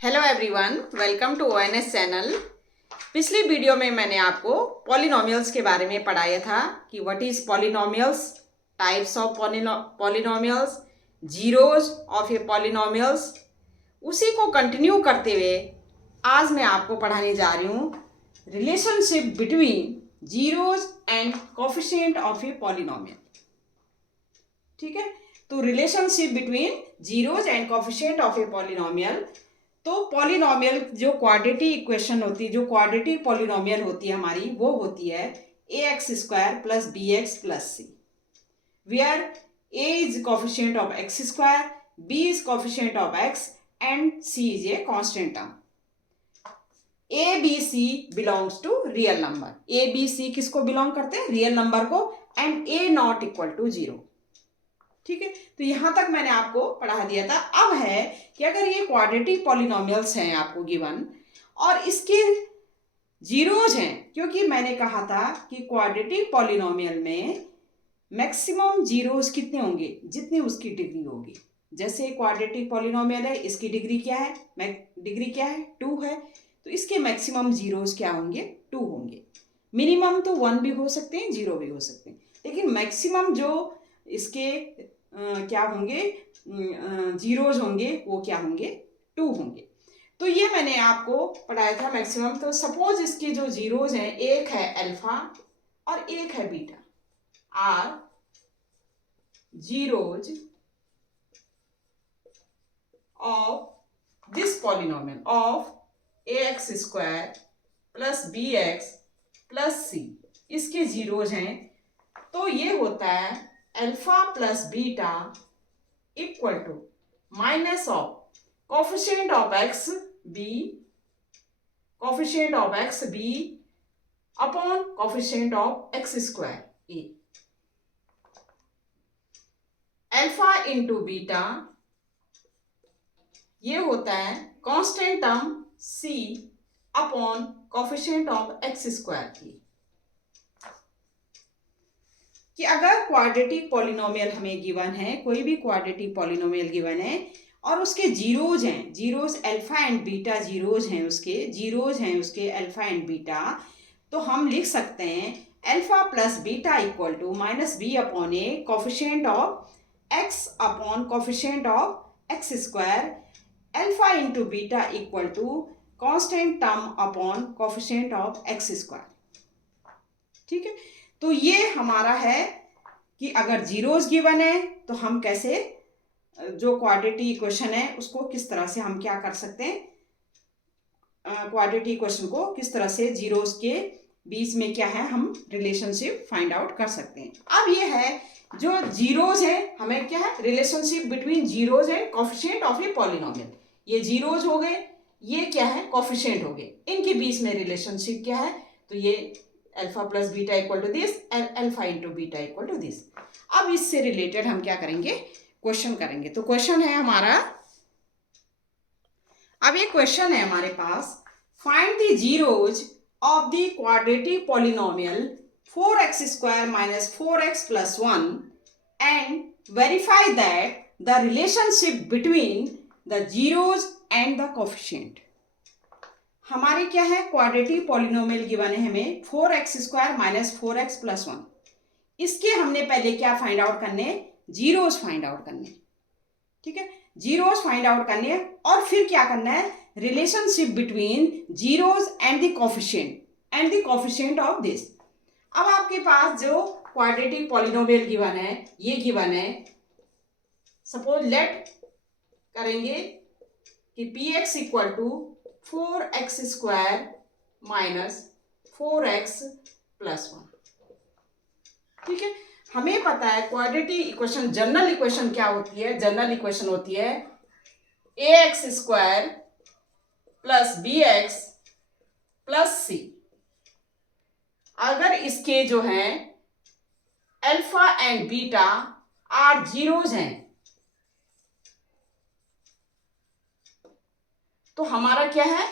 Hello everyone, welcome to ONS channel. पिछली video में मैंने आपको पॉलिनोमियल्स के बारे में पढ़ाया था कि what is polynomials, types of polynomials, zeros of A polynomials. उसी को कंटिन्यू करते हुए आज मैं आपको पढ़ाने जा रही हूँ relationship between zeros and coefficient of a polynomial. ठीक है, तो relationship between zeros and coefficient of a polynomial. तो पॉलिनोमियल जो क्वाड्रेटिक इक्वेशन होती है, जो क्वाड्रेटिक पॉलिनोमियल होती है हमारी, वो होती है ax² plus bx plus c, where a is coefficient of x², b is coefficient of x and c is a constant term. a b c belongs to real number. a b c किसको belong करते हैं? Real number को। And a not equal to 0। ठीक है, तो यहां तक मैंने आपको पढ़ा दिया था। अब है कि अगर ये क्वाड्रेटिक पॉलिनोमियल्स हैं आपको गिवन और इसके जीरोज हैं, क्योंकि मैंने कहा था कि क्वाड्रेटिक पॉलिनोमियल में मैक्सिमम जीरोज कितने होंगे? जितनी उसकी डिग्री होगी। जैसे क्वाड्रेटिक पॉलिनोमियल है, इसकी डिग्री क्या है? डिग्री क्या है? 2 है। तो इसके मैक्सिमम जीरोज क्या होंगे? 2 होंगे। मिनिमम तो 1 भी हो सकते हैं, 0 भी हो सकते हैं, लेकिन मैक्सिमम जो इसके क्या होंगे, जीरोज होंगे, वो क्या होंगे? 2 होंगे। तो ये मैंने आपको पढ़ाया था मैक्सिमम। तो सपोज इसके जो जीरोज हैं, एक है अल्फा और एक है beta, are zeros of this polynomial of ax² plus bx plus c। इसके जीरोज हैं, तो ये होता है alpha plus beta equal to minus of coefficient of x b upon coefficient of x² a. Alpha into beta ये होता है constant term c upon coefficient of x² a. कि अगर क्वाड्रेटिक पॉलिनोमियल हमें गिवन है, कोई भी क्वाड्रेटिक पॉलिनोमियल गिवन है और उसके जीरोज हैं, zeros alpha and beta zeros हैं, उसके जीरोज हैं उसके अल्फा एंड बीटा, तो हम लिख सकते हैं alpha plus beta equal to minus B upon a coefficient of x upon coefficient of x², alpha into beta equal to constant term upon coefficient of x²। ठीक है, तो ये हमारा है कि अगर जीरोज गिवन है तो हम कैसे जो क्वाड्रेटिक इक्वेशन है उसको किस तरह से हम क्या कर सकते हैं, क्वाड्रेटिक इक्वेशन को किस तरह से जीरोज के बीच में क्या है हम रिलेशनशिप फाइंड आउट कर सकते हैं। अब ये है जो जीरोज है, हमें क्या है? Relationship between zeros and coefficient of a polynomial. ये जीरोज हो गए, ये क्या है? कोफिशिएंट हो गए। इनके बीच में रिलेशनशिप क्या है? तो ये alpha plus beta equal to this and alpha into beta equal to this. अब इससे रिलेटेड हम क्या करेंगे? क्वेश्चन करेंगे। तो क्वेश्चन है हमारा, अब ये क्वेश्चन है हमारे पास, find the zeros of the quadratic polynomial 4x² minus 4x plus 1 and verify that the relationship between the zeros and the coefficient. हमारे क्या है? क्वाड्रेटिक पॉलिनोमियल गिवन है हमें 4x² माइनस 4x प्लस 1। इसके हमने पहले क्या फाइंड आउट करने? जीरोज फाइंड आउट करने। ठीक है, जीरोज फाइंड आउट करने और फिर क्या करना है? Relationship between zeros and the coefficient of this. अब आपके पास जो क्वाड्रेटिक पॉलिनोमियल गिवन है, ये गिवन है, सपोज लेट करेंगे कि px equal to 4x² minus 4x plus 1। ठीक है, हमें पता है क्वाड्रेटिक इक्वेशन, जनरल इक्वेशन क्या होती है? जनरल इक्वेशन होती है ax² plus bx plus c। अगर इसके जो हैं alpha and beta are zeros हैं, तो हमारा क्या है?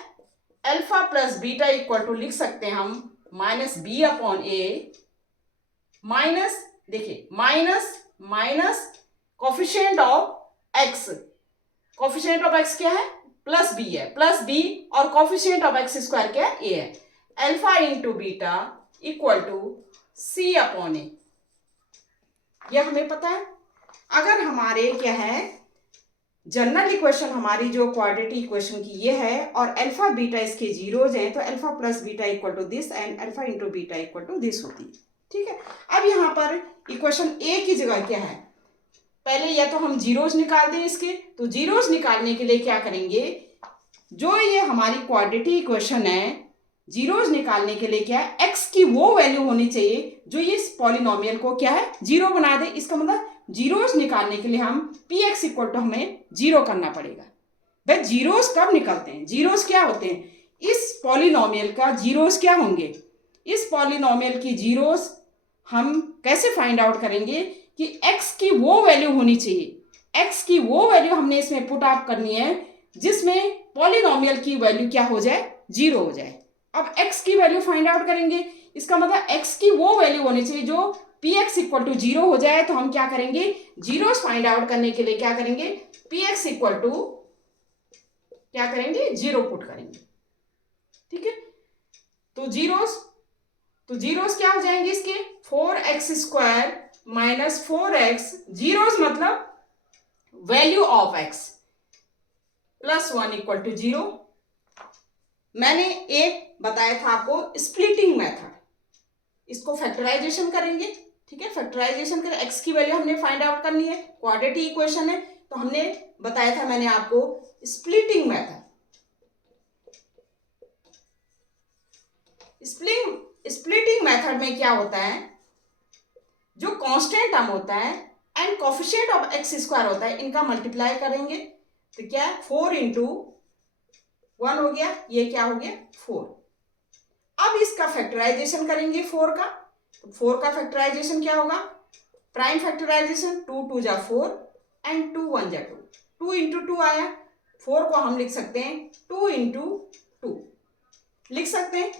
Alpha plus beta equal to लिख सकते हैं हम माइनस बी अपॉन ए माइनस, देखिए minus coefficient of X. Coefficient of X क्या है? प्लस बी है, प्लस बी, और कॉफिशिएंट ऑफ एक्स स्क्वायर क्या है, ए है। Alpha into beta equal to C upon A, यह हमें पता है। अगर हमारे क्या है जनरल इक्वेशन, हमारी जो क्वाड्रेटिक इक्वेशन की ये है, और अल्फा बीटा इसके जीरोज हैं, तो alpha plus beta equal to this and alpha into beta equal to this होती है। ठीक है, अब यहाँ पर इक्वेशन ए की जगह क्या है, पहले या तो हम जीरोज निकाल दें इसके, तो जीरोज निकालने के लिए क्या करेंगे, जो ये हमारी क्वाड्रेटिक इक्वेशन है, जीरोज निकालने के लिए क्या है, एक्स की वो वैल्यू होनी चाहिए जो ये पॉलिनोमियल को क्या है जीरो बना दे। इसका मतलब जीरोज निकालने के लिए हम पी एक्स इक्वल टू हमें जीरो करना पड़ेगा। भाई जीरोज कब निकलते हैं, जीरोज क्या होते हैं, इस पॉलिनोमियल का जीरोज क्या होंगे, इस पॉलिनोमियल की जीरोज हम कैसे फाइंड आउट करेंगे कि एक्स की वो वैल्यू होनी चाहिए, एक्स की वो वैल्यू हमने इसमें पुट अप करनी है जिसमें पॉलिनोमियल की वैल्यू क्या हो जाए, जीरो हो जाए। अब x की वैल्यू फाइंड आउट करेंगे, इसका मतलब x की वो वैल्यू होनी चाहिए जो px इक्वल टू जीरो हो जाए। तो हम क्या करेंगे, जीरो फाइंड आउट करने के लिए क्या करेंगे, px इक्वल टू क्या करेंगे, जीरो पुट करेंगे। ठीक है, तो जीरोस क्या हो जाएंगे इसके, 4x square minus 4x, zeros मतलब value of x plus 1 equal to zero. मैंने एक बताया था आपको स्प्लिटिंग मेथड, इसको फैक्टराइजेशन करेंगे। ठीक है, फैक्टराइजेशन करें, एक्स की वैल्यू हमने फाइंड आउट करनी है, क्वाड्रेटिक इक्वेशन है, तो हमने बताया था मैंने आपको स्प्लिटिंग मेथड। स्प्लिटिंग मेथड में क्या होता है, जो कांस्टेंट टर्म होता है and coefficient of X square होता है, इनका मल्टीप्लाई करेंगे, तो क्या है 4 इंटू 1 हो गया, ये क्या हो गया 4। अब इसका फैक्टराइजेशन करेंगे 4 का, तो 4 का फैक्टराइजेशन क्या होगा, प्राइम फैक्टराइजेशन 2 2 जा 4 एंड 2 1 जा 2, 2 इंटू 2 आया, 4 को हम लिख सकते हैं 2 इंटू 2 लिख सकते हैं।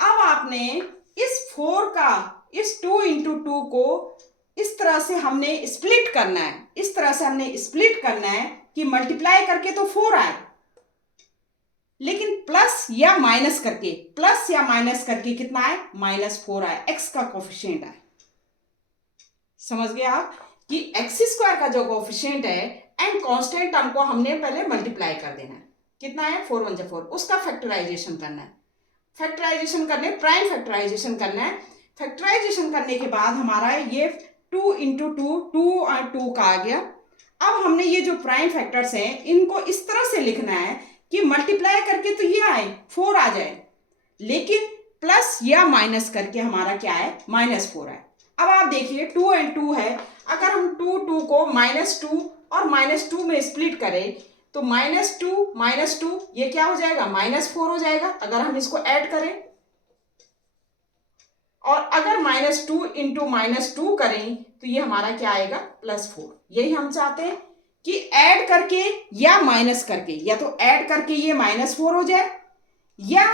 अब आपने इस 4 का इस 2 इंटू 2 को इस तरह से हमने स्प्लिट करना है, इस तरह से हमने स्प्लिट करना है कि मल्टीप्लाई करके तो 4 आए, लेकिन प्लस या माइनस करके, प्लस या माइनस करके कितना आए, -4 आए, एक्स का कोफिशिएंट आए। समझ गए आप कि एक्स स्क्वायर का जो कोफिशिएंट है एंड कांस्टेंट टर्म को हमने पहले मल्टीप्लाई कर देना है, कितना है 4 1 4, उसका फैक्टराइजेशन करना है, फैक्टराइजेशन करने प्राइम फैक्टराइजेशन करना है। फैक्टराइजेशन करने के बाद हमारा ये 2 इंटू 2 2 और 2 का आ गया। अब हमने ये जो प्राइम फैक्टर्स हैं इनको इस तरह से लिखना है कि मल्टीप्लाई करके तो ये आए 4 आ जाए, लेकिन प्लस या माइनस करके हमारा क्या है -4 आए। अब आप देखिए 2 एंड 2 है, अगर हम 2 2 को -2 और -2 में स्प्लिट करें तो -2 ये क्या हो जाएगा, -4 हो जाएगा अगर हम इसको ऐड करें, और अगर -2 इंटू -2 करें तो ये हमारा क्या आएगा +4। यही हम चाहते हैं कि ऐड करके या माइनस करके, या तो ऐड करके ये -4 हो जाए या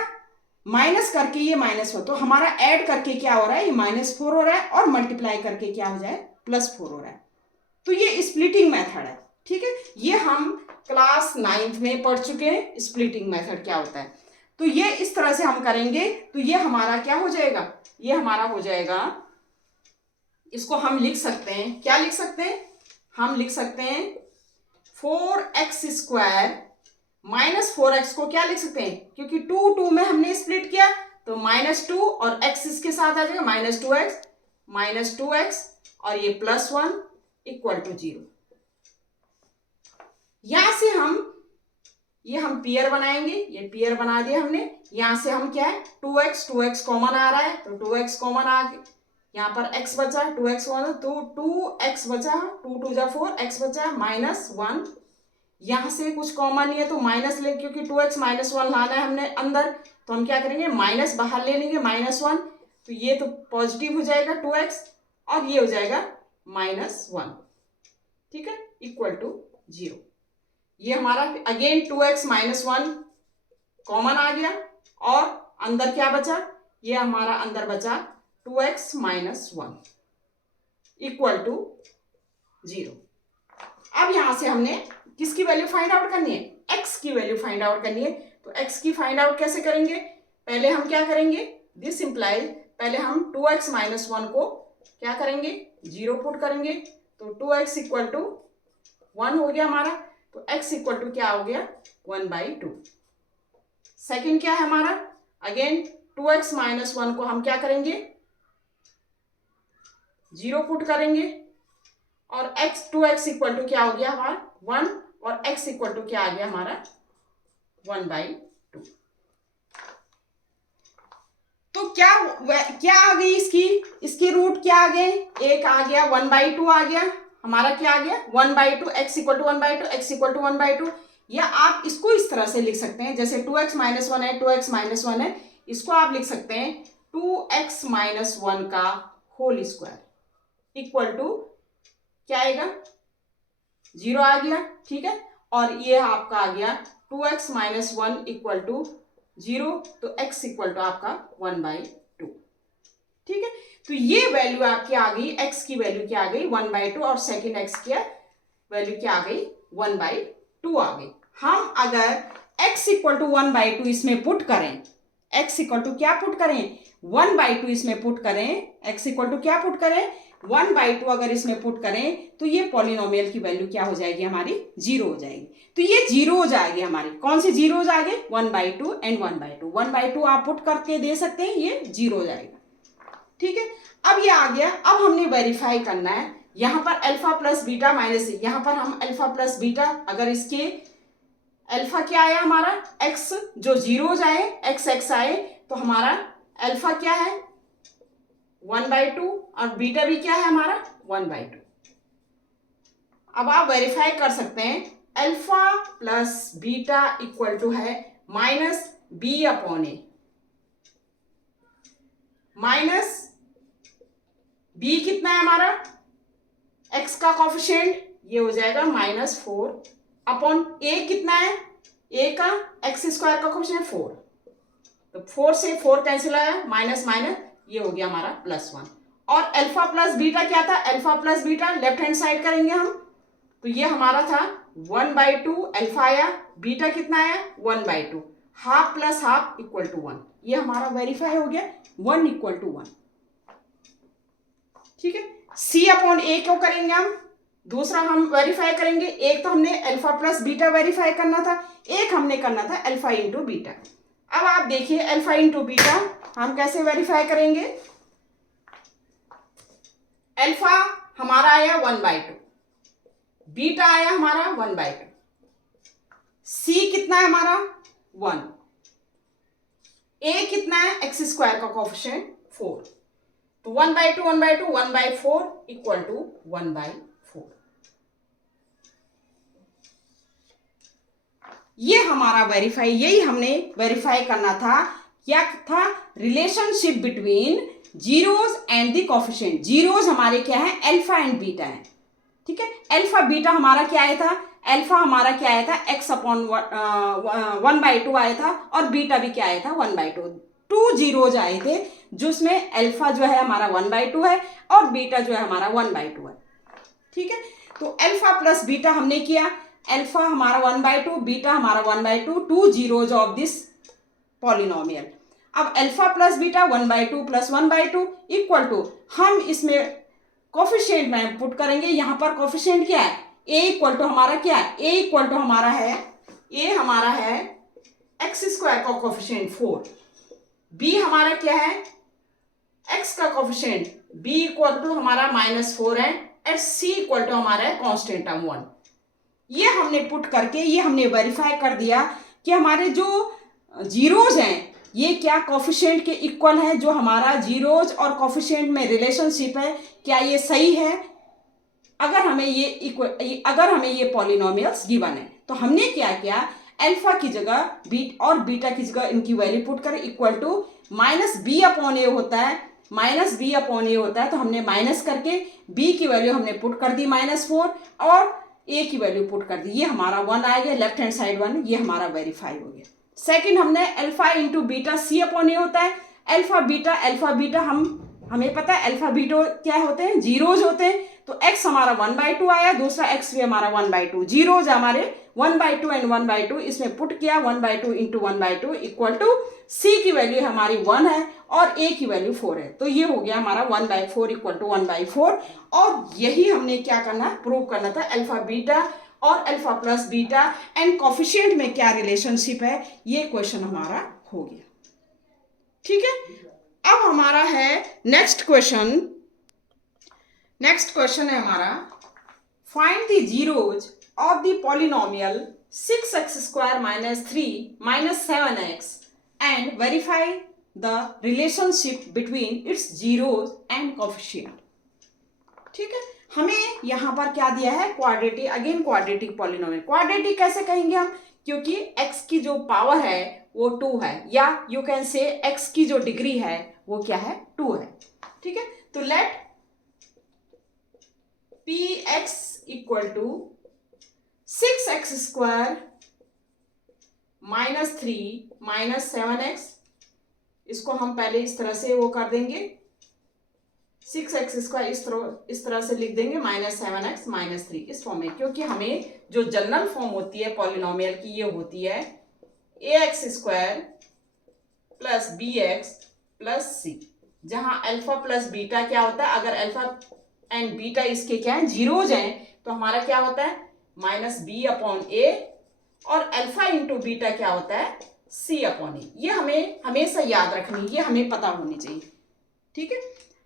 माइनस करके ये -4, तो हमारा ऐड करके क्या हो रहा है, ये -4 हो रहा है, और मल्टीप्लाई करके क्या हो जाए +4 हो रहा है। तो ये स्प्लिटिंग मेथड है। ठीक है, ये हम क्लास 9th में पढ़ चुके हैं स्प्लिटिंग मेथड क्या होता है। तो ये इस तरह से हम करेंगे तो ये हमारा क्या हो जाएगा, ये हमारा हो जाएगा, इसको हम लिख सकते हैं, क्या लिख सकते हैं, हम लिख सकते हैं 4x स्क्वायर -4x को क्या लिख सकते हैं, क्योंकि 2 2 में हमने स्प्लिट किया तो -2 और x इसके साथ आ जाएगा -2x और ये +1 इक्वल टू 0। यहां से हम पेयर बनाएंगे, ये पेयर बना दिया हमने। यहां से हम क्या है 2x कॉमन आ रहा है तो 2x कॉमन आ गया, यहाँ पर x बचा 2x कॉमन तो 2x बचा, 2 2 जा 4, x बचा -1, यहां से कुछ कॉमन नहीं है तो माइनस ले, क्योंकि 2x -1 लाना है हमने अंदर, तो हम क्या करेंगे माइनस बाहर ले लेंगे -1, तो ये तो पॉजिटिव हो जाएगा 2x और ये हो जाएगा -1। ठीक है, इक्वल टू 0। ये हमारा अगेन 2x -1 कॉमन आ गया और अंदर क्या बचा, ये हमारा अंदर बचा 2x -1 इक्वल टू 0। अब यहां से हमने किसकी वैल्यू फाइंड आउट करनी है, x की वैल्यू फाइंड आउट करनी है। तो x की फाइंड आउट कैसे करेंगे? पहले हम क्या करेंगे, दिस इंप्लाइज पहले हम 2x माइनस 1 को क्या करेंगे, 0 पुट करेंगे। तो 2x इक्वल टू 1 हो गया हमारा। तो x इक्वल टू क्या हो गया, 1/2। सेकेंड क्या है हमारा, अगेन 2x माइनस 1 को हम क्या करेंगे, 0 पुट करेंगे और 2x इक्वल टू क्या हो गया हमारा 1 और x इक्वल टू क्या आ गया हमारा 1/2। तो क्या आ गई इसकी रूट क्या आ गए, एक आ गया 1/2 आ गया हमारा, क्या आ गया 1/2, x equal to 1/2, x equal to 1/2। या आप इसको इस तरह से लिख सकते हैं, जैसे 2x माइनस 1 है, 2x माइनस 1 है, इसको आप लिख सकते हैं 2x माइनस 1 का होल स्क्वायर इक्वल टू क्या आएगा, 0 आ गया, ठीक है। और ये आपका आ गया 2x माइनस 1 इक्वल टू 0, तो x इक्वल टू आपका 1/2, ठीक है। तो ये वैल्यू आपकी आ गई, x की वैल्यू क्या आ गई 1/2 और सेकेंड x की वैल्यू क्या आ गई 1/2 आ गई। हम अगर x इक्वल टू 1/2 इसमें पुट करें, x इक्वल टू क्या पुट करें 1/2 इसमें पुट करें, x इक्वल टू क्या पुट करें 1/2 अगर इसमें पुट करें, तो ये पॉलिनोमियल की वैल्यू क्या हो जाएगी हमारी 0 हो जाएगी। तो ये 0 हो जाएगी हमारी, कौन सी 0 हो जाएगी 1/2 एंड 1/2, 1/2 आप पुट करके दे सकते हैं, ये 0 हो जाएगा, ठीक है। अब ये आ गया, अब हमने वेरीफाई करना है, यहाँ पर अल्फा प्लस बीटा माइनस, यहाँ पर हम अल्फा प्लस बीटा, अगर इसके अल्फा क्या आया हमारा x जो 0 जाए, x आए, तो हमारा अल्फा क्या है 1/2 और बीटा भी क्या है हमारा 1/2। अब आप वेरीफाई कर सकते हैं, alpha plus beta equal to है माइनस b अपॉन ए, माइनस b कितना है हमारा x का कॉफिशिएंट, ये हो जाएगा -4 अपॉन a कितना है, a का x स्क्वायर का कॉफिशिएंट 4, तो 4 से 4 कैंसिल आया, माइनस माइनस ये हो गया हमारा +1। और अल्फा प्लस बीटा क्या था, alpha plus beta left hand side करेंगे हम, तो ये हमारा था 1/2 अल्फा आया, बीटा कितना आया 1/2, half plus half equal to 1, ये हमारा वेरीफाई हो गया 1 इक्वल टू 1, ठीक है। c अपॉन a क्यों करेंगे हम, दूसरा हम वेरीफाई करेंगे, एक तो हमने अल्फा प्लस बीटा वेरीफाई करना था, एक हमने करना था अल्फा इंटू बीटा। अब आप देखिए अल्फा इंटू बीटा हम कैसे वेरीफाई करेंगे, अल्फा हमारा आया 1/2, बीटा आया हमारा 1/2, c कितना है हमारा 1, a कितना है x स्क्वायर का कोएफिशिएंट 4, तो 1/2 1/2 1/4 इक्वल टू 1/4। ये हमारा वेरीफाई, यही हमने वेरीफाई करना था, क्या था relationship between zeros and the coefficient. Zeros हमारे क्या है अल्फा एंड बीटा है, ठीक है। अल्फा बीटा हमारा क्या आया था, अल्फा हमारा क्या आया था x अपॉन 1/2 आया था, और बीटा भी क्या आया था 1/2, 2 जीरोज आए थे, जिसमें अल्फा जो है हमारा 1/2 है और बीटा जो है हमारा 1/2 है, ठीक है। तो अल्फा प्लस बीटा हमने किया, अल्फा हमारा 1/2, बीटा हमारा 1/2, 2 जीरोज ऑफ दिस पॉलिनोमियल। अब alpha plus beta 1/2 plus 1/2 equal to, हम इसमें कोफिशिएंट में पुट करेंगे, यहाँ पर कोफिशिएंट क्या है a इक्वल टू हमारा क्या है, a इक्वल टू हमारा है, a हमारा है x स्क्वायर का कोफिशिएंट 4, b हमारा क्या है x का कोफिशिएंट, b इक्वल टू हमारा -4 है, और c इक्वल टू हमारा है कांस्टेंट टर्म 1। ये हमने पुट करके ये हमने वेरीफाई कर दिया कि हमारे जो जीरोज हैं ये क्या कोफिशिएंट के इक्वल है, जो हमारा जीरोज और कोफिशिएंट में रिलेशनशिप है क्या ये सही है। अगर हमें ये पॉलिनोमियल्स गिवन है, तो हमने क्या किया, अल्फा की जगह और बीटा की जगह इनकी वैल्यू पुट कर equal to -b upon a होता है, -b अपॉन a होता है, तो हमने माइनस करके b की वैल्यू हमने पुट कर दी -4 और a की वैल्यू पुट कर दी, ये हमारा 1 आएगा, लेफ्ट हैंड साइड 1, ये हमारा वेरीफाई हो गया। सेकंड हमने alpha into beta c upon a होता है, अल्फा बीटा हम हमें पता है अल्फा बीटा क्या होते हैं, जीरोज होते हैं। तो x हमारा 1/2 आया, दूसरा x भी हमारा 1/2, जीरोज हमारे 1/2 एंड 1/2, इसमें पुट किया 1/2 इंटू 1/2 इक्वल टू c की वैल्यू हमारी 1 है और a की वैल्यू 4 है। तो ये हो गया हमारा 1/4 इक्वल टू 1/4। और यही हमने क्या करना, प्रूव करना था, अल्फा बीटा और alpha plus beta and coefficient में क्या रिलेशनशिप है, ये क्वेश्चन हमारा हो गया। ठीक है, अब हमारा है नेक्स्ट क्वेश्चन। नेक्स्ट क्वेश्चन है हमारा, find the zeros of the polynomial 6x² - 3 - 7x and verify the relationship between its zeros and coefficient. ठीक है, हमें यहां पर क्या दिया है, quadratic, again quadratic polynomial. Quadratic कैसे कहेंगे हम, क्योंकि x की जो पावर है वो 2 है, या यू कैन से x की जो डिग्री है वो क्या है, 2 है। ठीक है, तो late px equal to 6x² - 3 - 7x। इसको हम पहले इस तरह से वो कर देंगे, 6x² इस तरह से लिख देंगे, -7x - 3 इस फॉर्म में, क्योंकि हमें जो जनरल फॉर्म होती है पॉलिनोमियल की ये होती है ax² + bx + c, जहां अल्फा प्लस बीटा क्या होता है, अगर अल्फा एंड बीटा इसके क्या है, जीरोज हैं, तो हमारा क्या होता है -b/a, और अल्फा इंटू बीटा क्या होता है c/a। ये हमें हमेशा याद रखनी, ये हमें पता होनी चाहिए। ठीक है,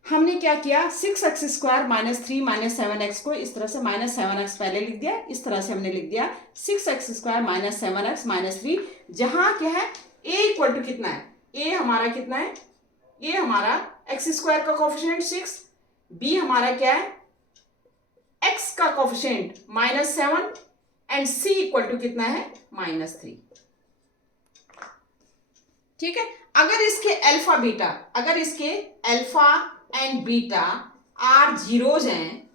हमने क्या किया, 6x² - 3 - 7x को इस तरह से -7x पहले लिख दिया, इस तरह से हमने लिख दिया 6x² - 7x - 3, जहां क्या है a इक्वल टू कितना है, a हमारा कितना है, a हमारा x² का कोफिशिएंट 6, b हमारा क्या है x का coefficient -7 and c equal to कितना है -3। ठीक है, अगर इसके अल्फा बीटा, अगर इसके alpha and beta are zeros हैं,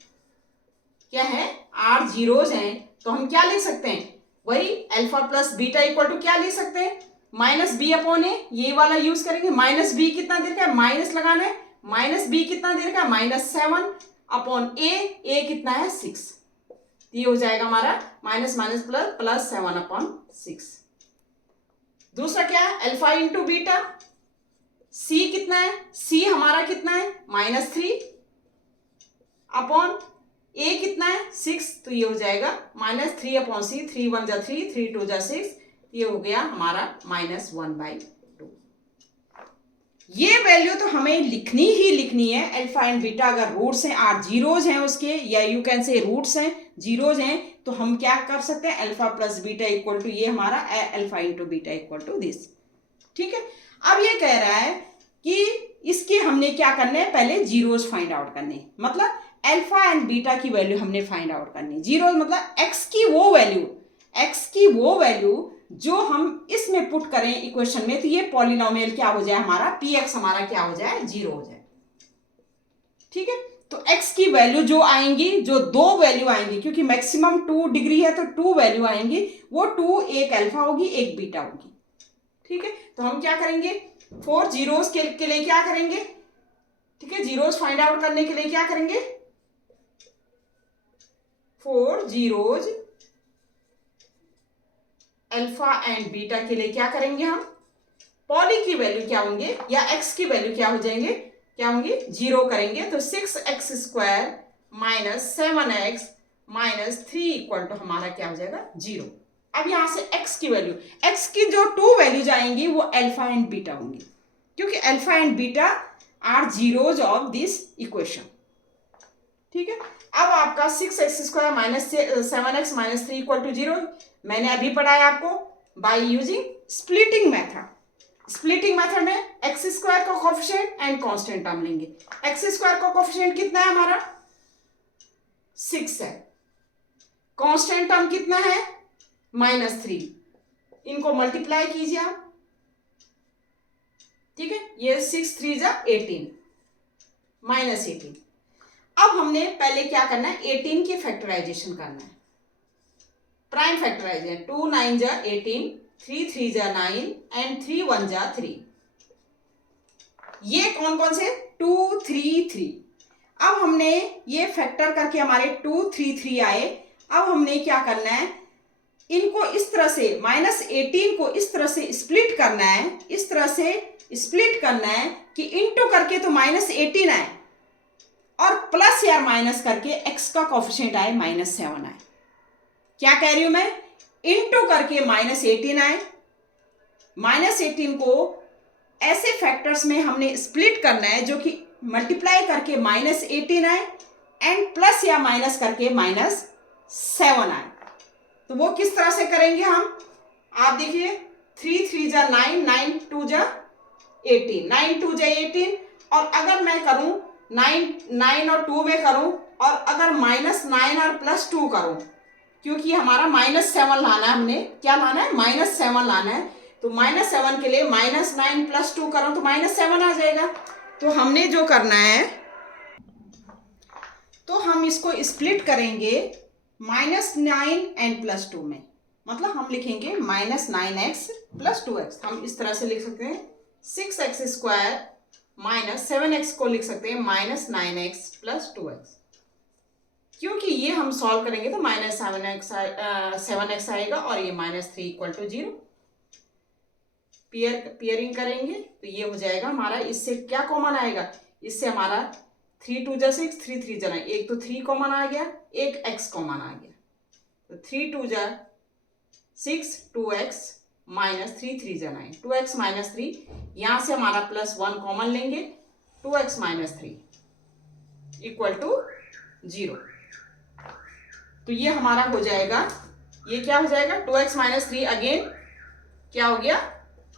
क्या है, आर जीरोज हैं, तो हम क्या लिख सकते हैं, वही alpha plus beta equal to क्या लिख सकते हैं, -b/a, ये वाला यूज करेंगे। -b कितना दे रखा है, माइनस लगाना है, -b कितना दे रखा है -7/a, a कितना है 6, ये हो जाएगा हमारा -++7/6। दूसरा क्या है, अल्फा इंटू बीटा, c कितना है, c हमारा कितना है -3/a कितना है 6, तो ये हो जाएगा -3/c, 3 1 जा 3, 3 2 जा 6, ये हो गया हमारा -1/2। ये वैल्यू तो हमें लिखनी ही लिखनी है, अल्फा एंड बीटा अगर रूट्स हैं, आर जीरोज हैं उसके, या यू कैन से रूट्स हैं, जीरोज हैं, तो हम क्या कर सकते हैं, alpha plus beta equal to ये हमारा alpha into beta equal to this. ठीक है, अब ये कह रहा है कि इसके हमने क्या करने हैं, पहले जीरोज फाइंड आउट करने, मतलब अल्फा एंड बीटा की वैल्यू हमने फाइंड आउट करनी। जीरोज मतलब एक्स की वो वैल्यू जो हम इसमें पुट करें इक्वेशन में, तो ये पॉलिनोमियल क्या हो जाए हमारा, px हमारा क्या हो जाए, 0 हो जाए। ठीक है, तो x की वैल्यू जो आएंगी, जो 2 वैल्यू आएंगी, क्योंकि मैक्सिमम 2 डिग्री है तो 2 वैल्यू आएंगी, वो 2 एक अल्फा होगी एक बीटा होगी। ठीक है, तो हम क्या करेंगे, 4 जीरोस के लिए क्या करेंगे, ठीक है, जीरोस फाइंड आउट करने के लिए क्या करेंगे, 4 जीरोज अल्फा एंड बीटा के लिए क्या करेंगे, हम पॉली की वैल्यू क्या होंगे, या x की वैल्यू क्या हो जाएंगे, क्या होंगे 0 करेंगे, तो 6x² - 7x - 3 इक्वल टू हमारा क्या हो जाएगा 0। अब यहां से x की वैल्यू, x की जो 2 वैल्यूज आएंगी वो अल्फा एंड बीटा होंगी, क्योंकि alpha and beta are zeros of this equation. ठीक है, अब आपका 6x² - 7x - 3 इक्वल टू 0 मैंने अभी पढ़ाया आपको by using splitting method. Splitting method में x² का कोफिशिएंट एंड कांस्टेंट टर्म लेंगे। x² का कोफिशिएंट कितना है हमारा 6 है, कांस्टेंट टर्म कितना है -3, इनको मल्टीप्लाई कीजिए आप। ठीक है, ये 6 3 जा 18 -18। अब हमने पहले क्या करना है, 18 की फैक्टराइजेशन करना है, प्राइम फैक्टराइजेशन, 2 9 जा 18, 3 3 जा 9 एंड 3 1 जा 3। ये कौन कौन से 2 3 3। अब हमने ये फैक्टर करके हमारे 2 3 3 आए। अब हमने क्या करना है, इनको इस तरह से -18 को इस तरह से स्प्लिट करना है, इस तरह से स्प्लिट करना है कि इनटू करके तो -18 आए और प्लस या माइनस करके x का कोफिशिएंट आए -7 आए। क्या कह रही हूं मैं, इनटू करके -18 आए, -18 को ऐसे फैक्टर्स में हमने स्प्लिट करना है जो कि मल्टीप्लाई करके -18 आए एंड प्लस या माइनस करके -7 आए। तो वो किस तरह से करेंगे हम, आप देखिए 3 3 जा 9, 9 2 जा 18, 9 2 जा 18। और अगर मैं करूं 9 और 2 में करूं और अगर -9 और +2 करूं, क्योंकि हमारा -7 लाना है, हमने क्या लाना है, -7 लाना है। तो -7 के लिए -9 + 2 करो तो -7 आ जाएगा। तो हमने जो करना है, तो हम इसको स्प्लिट करेंगे -9 एंड +2 में, मतलब हम लिखेंगे -9x + 2x। हम इस तरह से लिख सकते हैं 6x² -7x को लिख सकते हैं -9x + 2x। क्योंकि ये हम सॉल्व करेंगे तो -7x आएगा और ये -3 = 0। पेयरिंग करेंगे तो ये हो जाएगा हमारा, इससे क्या कॉमन आएगा, इससे हमारा 3 2 जा 6, 3 3 जा 9, एक तो 3 कॉमन आ गया, एक x कॉमन आ गया। तो 3 2 जा 6, 2x -3 3 जा 9, 2x -3, यहाँ से हमारा +1 कॉमन लेंगे, 2x -3 = 0। तो ये हमारा हो जाएगा, ये क्या हो जाएगा, 2x -3 अगेन क्या हो गया,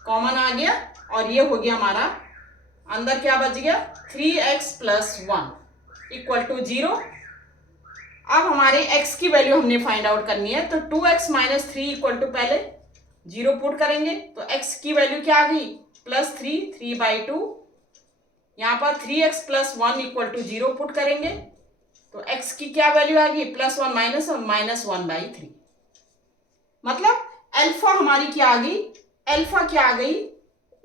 कॉमन आ गया, और ये हो गया हमारा, अंदर क्या बच गया, 3x + 1 = 0। अब हमारे x की वैल्यू हमने फाइंड आउट करनी है, तो 2x -3 = पहले 0 पुट करेंगे, तो x की वैल्यू क्या आ गई, +3, 3/2। यहाँ पर 3x + 1 = 0 पुट करेंगे, तो x की क्या वैल्यू आ गई, +1 -1/3। मतलब अल्फा हमारी क्या आ गई, अल्फा क्या आ गई,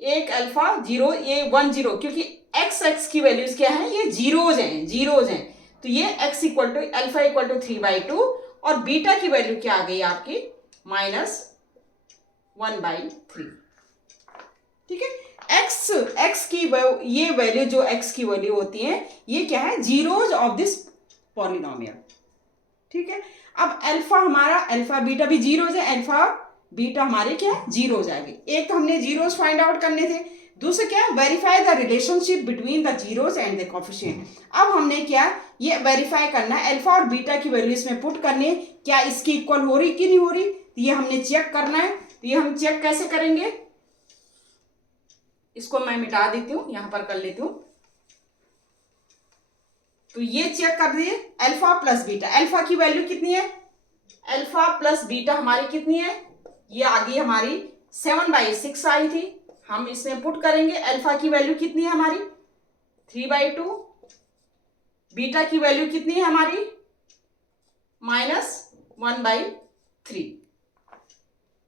एक अल्फा 0, ये 1 0, क्योंकि x की वैल्यूज क्या है, ये जीरोज हैं। तो ये x = अल्फा = 3/2 और बीटा की वैल्यू क्या आ गई आपकी, -1/3। ठीक है, x की ये वैल्यू, जो x की वैल्यू होती है, ये क्या है, जीरोज ऑफ दिस पॉलिनोमियल। ठीक है, अब अल्फा हमारा, अल्फा बीटा भी जीरोज है, अल्फा बीटा हमारे क्या है, जीरो हो जाएंगे। एक तो हमने जीरोज फाइंड आउट करने थे, दूसरा क्या, verify the relationship between the zeros and the coefficient. अब हमने क्या, ये वेरीफाई करना है, अल्फा और बीटा की वैल्यू इसमें पुट करनी है, क्या इसकी इक्वल हो रही कि नहीं हो रही, तो ये हमने चेक करना है। तो ये हम चेक कैसे करेंगे, इसको मैं मिटा देती हूँ, यहां पर कर लेती हूँ। तो ये चेक कर दिए, अल्फा प्लस बीटा, अल्फा की वैल्यू कितनी है, अल्फा प्लस बीटा हमारी कितनी है, ये आ गई हमारी 7/6 आई थी। हम इसमें पुट करेंगे, अल्फा की वैल्यू कितनी है हमारी 3/2, बीटा की वैल्यू कितनी है हमारी -1/3।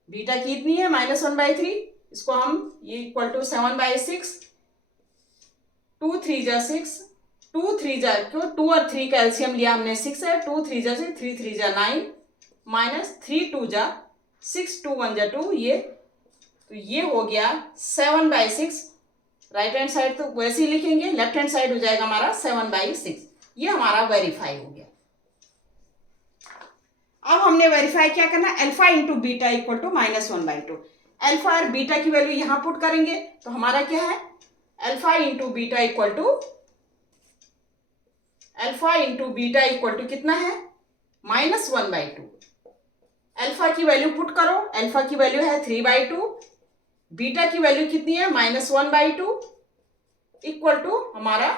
बीटा कितनी है, -1/3, इसको हम ये = 7/6, 2 3 जा 6, 2 3 जा, क्यों 2 और 3 का एलसीएम लिया हमने 6 है, 2 3 जा 6, 3 3 जा 9, -3 2 जा 6, 2 1 जा 2, ये तो ये हो गया 7/6। राइट हैंड साइड तो वैसे ही लिखेंगे, लेफ्ट हैंड साइड हो जाएगा हमारा 7/6। ये हमारा वेरीफाई हो गया। अब हमने वेरीफाई क्या करना, अल्फा इंटू बीटा = -1/2। अल्फा और बीटा की वैल्यू यहां पुट करेंगे, तो हमारा क्या है, अल्फा इंटू बीटा = कितना है, -1/2। अल्फा की वैल्यू पुट करो, अल्फा की वैल्यू है 3/2, बीटा की वैल्यू कितनी है, -1/2 = हमारा,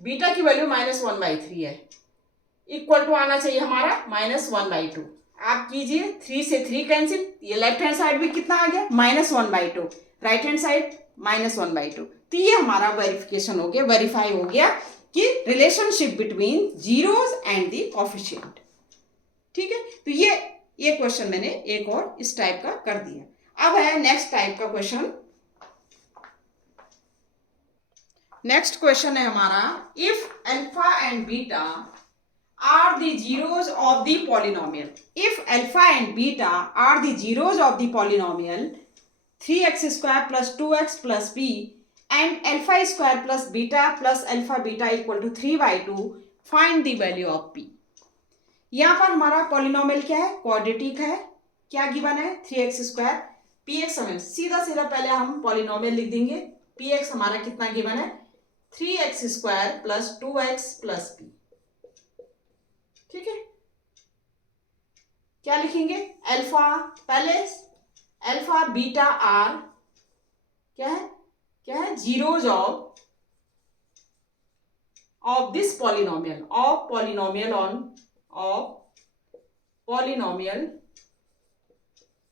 बीटा की वैल्यू -1/3 है, इक्वल टू आना चाहिए हमारा -1/2। आप कीजिए, 3 से 3 कैंसिल, ये लेफ्ट हैंड साइड भी कितना आ गया, -1/2, राइट हैंड साइड -1/2। तो ये हमारा वेरिफिकेशन हो गया, वेरीफाई हो गया कि relationship between zeros and the coefficient. ठीक है, तो ये क्वेश्चन मैंने एक और इस टाइप का कर दिया। अब है नेक्स्ट टाइप का क्वेश्चन। नेक्स्ट क्वेश्चन है हमारा, if alpha and beta are the zeros of the polynomial. If alpha and beta are the zeros of the polynomial 3x square plus 2x plus b and alpha square plus alpha beta equal to 3/2, find the value of p. यहाँ पर हमारा polynomial क्या है, quadratic है. क्या given है, 3x square. px हमें सीधा सीधा पहले हम पॉलिनोमियल लिख देंगे. px हमारा कितना गिवन है, 3x square plus 2x plus b. ठीक है, क्या लिखेंगे, अल्फा, पहले अल्फा बीटा आर क्या है zeros of this polynomial, of polynomial.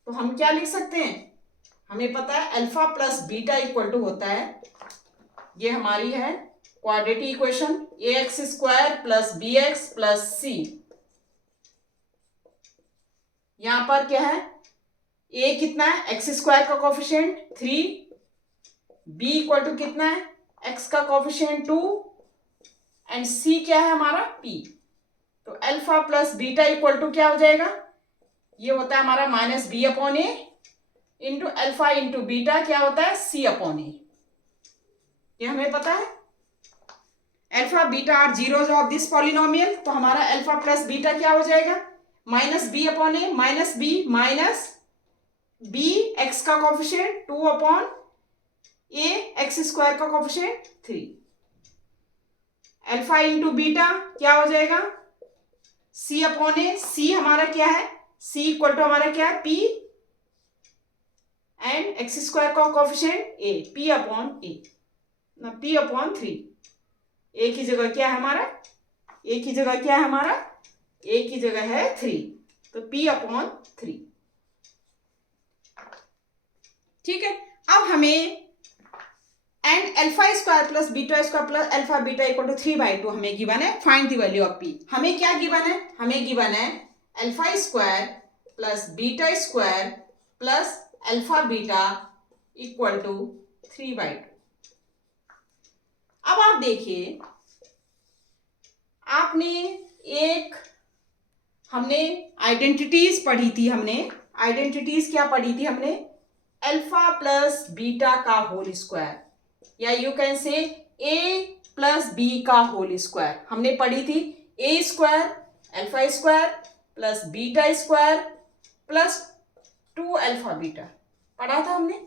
तो हम क्या लिख सकते हैं, हमें पता है alpha plus beta equal to होता है, ये हमारी है quadratic equation, ax square plus bx plus c. यहां पर क्या है, a कितना है, x स्क्वायर का कोफिशिएंट 3, b इक्वल टू कितना है, x का कोफिशिएंट 2 एंड c क्या है हमारा p. तो alpha plus beta equal to क्या हो जाएगा, ये होता है हमारा minus b upon a into alpha into beta क्या होता है, c अपॉन ए. ये हमें पता है. Alpha beta are zeros of this polynomial, तो हमारा अल्फा प्लस बीटा क्या हो जाएगा, माइनस बी अपॉन ए माइनस बी एक्स का coefficient 2 upon a x square का कोफिशिएंट 3. अल्फा इंटू बीटा क्या हो जाएगा, सी अपॉन ए. सी हमारा क्या है, सी इक्वल टू हमारा क्या है, पी एंड एक्स स्क्वायर का कोफिशिएंट ए, पी अपॉन ए, पी अपॉन 3. ए की जगह क्या है हमारा, ए की जगह क्या है हमारा, ए की जगह है 3, तो p अपॉन 3. ठीक है, अब हमें and alpha square plus beta square plus alpha beta equal to 3/2 हमें गिवन है. Find the value of p. हमें क्या गिवन है, हमें गिवन है alpha square plus beta square plus alpha beta equal to 3/2. अब आप देखिए, आपने हमने आइडेंटिटीज पढ़ी थी, आइडेंटिटीज क्या पढ़ी थी हमने, अल्फा प्लस बीटा का होल स्क्वायर, या you can say A plus B का होल स्क्वायर हमने पढ़ी थी. A square alpha square plus beta square plus 2 alpha beta पढ़ा था हमने.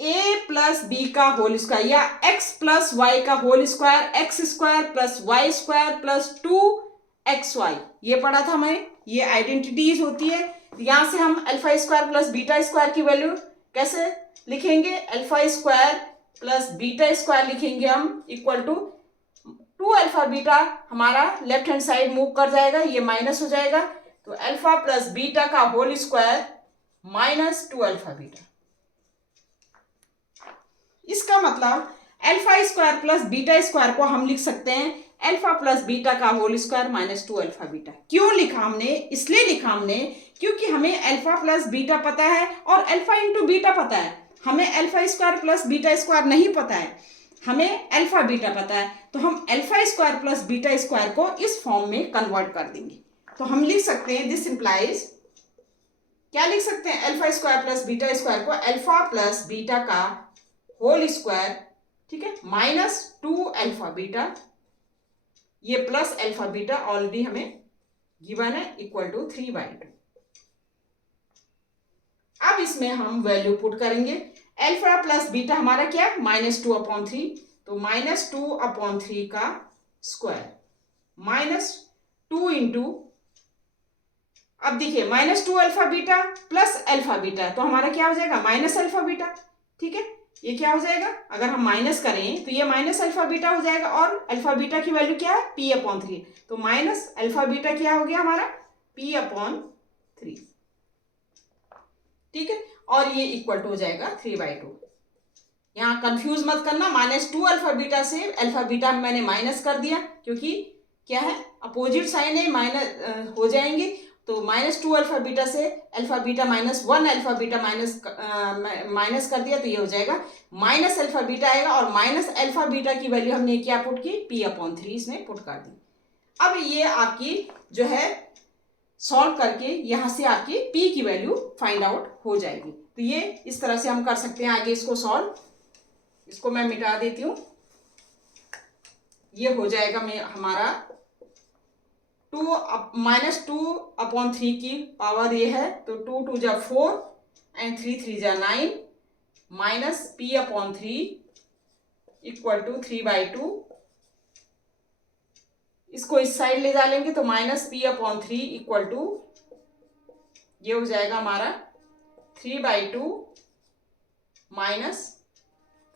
a प्लस बी का होल स्क्वायर या x प्लस वाई का whole square, X square plus Y square plus 2xy, ये पढ़ा था हमें. ये आइडेंटिटीज होती है. यहां से हम alpha square plus beta square की वैल्यू कैसे लिखेंगे, alpha square plus beta square लिखेंगे हम इक्वल टू 2 अल्फा बीटा, हमारा लेफ्ट हैंड साइड मूव कर जाएगा, ये माइनस हो जाएगा. तो अल्फा प्लस बीटा का whole square minus 2 alpha beta. इसका मतलब alpha square plus beta square को हम लिख सकते हैं अल्फा प्लस बीटा का whole square minus 2 alpha beta. क्यों लिखा हमने, इसलिए लिखा हमने क्योंकि हमें अल्फा प्लस बीटा पता है और अल्फा इंटू बीटा पता है. हमें alpha square plus beta square नहीं पता है, हमें अल्फा बीटा पता है. तो हम alpha square plus beta square को इस फॉर्म में कन्वर्ट कर देंगे. तो हम लिख सकते हैं, दिस इंप्लाइज, क्या लिख सकते हैं, alpha square plus beta square को अल्फा प्लस बीटा का होल स्क्वायर, ठीक है, माइनस 2 अल्फा बीटा, ये प्लस अल्फा बीटा ऑलरेडी हमें गिवन है इक्वल टू 3/2. अब इसमें हम वैल्यू पुट करेंगे. अल्फा प्लस बीटा हमारा क्या है, माइनस 2/3, तो माइनस 2/3 का स्क्वायर माइनस 2 इंटू, अब देखिए minus 2 alpha beta plus alpha beta, तो हमारा क्या हो जाएगा, माइनस अल्फा बीटा. ठीक है, ये क्या हो जाएगा, अगर हम माइनस करें तो ये माइनस अल्फा बीटा हो जाएगा और अल्फा बीटा की वैल्यू क्या है, p/3, तो माइनस अल्फा बीटा क्या हो गया हमारा, p/3. ठीक है, और ये इक्वल टू हो जाएगा 3/2. यहाँ कंफ्यूज मत करना, माइनस 2 अल्फा बीटा से अल्फा बीटा मैंने माइनस कर दिया क्योंकि क्या है, अपोजिट साइन है, माइनस हो जाएंगे. तो -2 अल्फा बीटा से alpha beta -1 alpha beta minus कर दिया, तो ये हो जाएगा माइनस अल्फा बीटा आएगा, और माइनस अल्फा बीटा की वैल्यू हमने क्या पुट की, p/3 इसमें पुट कर दी। अब ये आपकी जो है सॉल्व करके यहां से आपकी p की वैल्यू फाइंड आउट हो जाएगी। तो ये इस तरह से हम कर सकते हैं आगे इसको सॉल्व। इसको मैं मिटा देती हूँ। ये हो जाएगा हमारा -2/3 की पावर ये है, तो 2 2 जा 4 एंड 3 3 जा 9 माइनस p/3 इक्वल टू 3/2। इसको इस साइड ले डालेंगे तो -p/3 इक्वल टू ये हो जाएगा हमारा 3/2 माइनस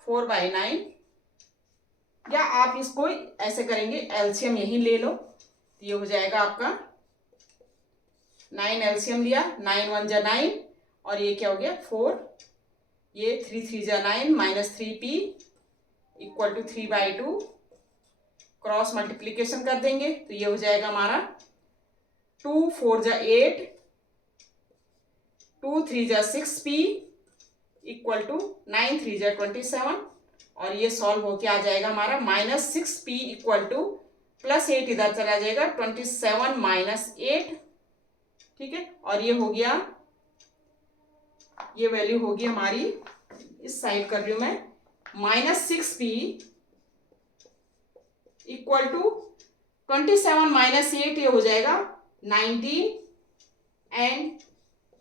4/9, या आप इसको ऐसे करेंगे, एलसीएम यही ले लो, ये हो जाएगा आपका 9 एलसीएम लिया, 9 1 जा 9 और ये क्या हो गया 4, ये 3 3 जा 9 minus 3p equal to 3/2, cross multiplication कर देंगे तो ये हो जाएगा हमारा 2 4 जा 8, 2 3 जा 6p इक्वल टू 9 3 जा 27, और ये सॉल्व होके आ जाएगा हमारा -6p इक्वल टू +8 इधर चला जाएगा 27 माइनस 8, ठीक है। और ये हो गया, ये वैल्यू होगी हमारी, इस साइड कर रही हूं मैं, -6p इक्वल टू 27 माइनस 8, ये हो जाएगा 19 एंड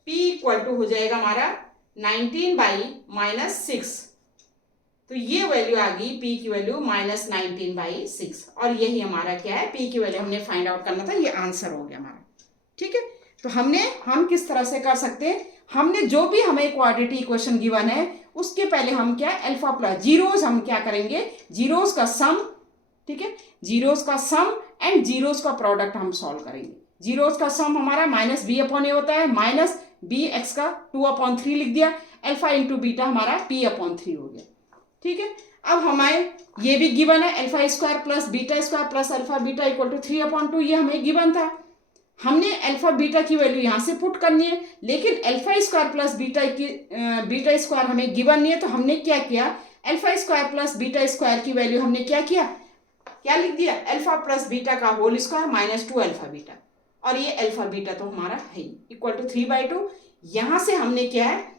p इक्वल टू हो जाएगा हमारा 19/-6, तो ये वैल्यू आ गई p की वैल्यू -19/6, और यही हमारा क्या है, p की वैल्यू हमने फाइंड आउट करना था, ये आंसर हो गया हमारा, ठीक है। तो हम किस तरह से कर सकते हैं, हमने जो भी हमें क्वाड्रेटिक इक्वेशन गिवन है उसके पहले हम क्या अल्फा प्लस जीरोस, हम क्या करेंगे, जीरोस का सम, ठीक है, जीरोस का सम एंड जीरोस का प्रोडक्ट हम सॉल्व करेंगे। जीरोस का सम हमारा -b/a होता है, माइनस bx का 2/3 लिख दिया, अल्फा इंटू बीटा हमारा p/3 हो गया, ठीक है। अब हमारे ये भी गिवन है alpha square plus beta square plus alpha beta equal to 3/2, ये हमें गिवन था। हमने अल्फा बीटा की वैल्यू यहाँ से पुट करनी है, लेकिन alpha square plus beta square हमें गिवन नहीं है, तो हमने क्या किया, alpha square plus beta square की वैल्यू हमने क्या किया, क्या लिख दिया, अल्फा प्लस बीटा का होल स्क्वायर -2 अल्फा बीटा, और ये अल्फा बीटा तो हमारा है इक्वल टू 3/2। यहां से हमने क्या है,